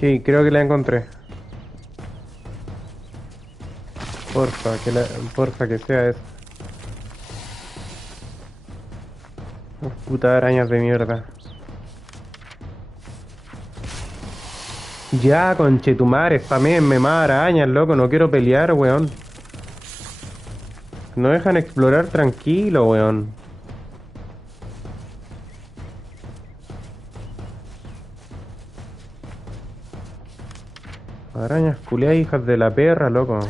Sí, creo que la encontré. Porfa, que sea eso. Oh, puta arañas de mierda. Ya, conchetumare, spaméenme más arañas, loco, no quiero pelear, weón. No dejan explorar tranquilo, weón. Arañas culiadas, hijas de la perra, loco.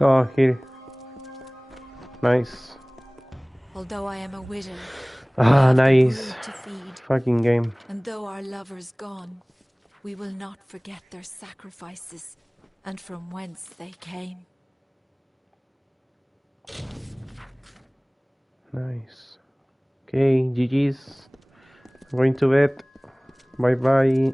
Oh, here. Nice. Although I am a widow, Ah, I have the nice. brood to feed. Fucking game. And though our lover's gone, we will not forget their sacrifices and from whence they came. Nice. Okay, GG's. Going to bed. Bye bye.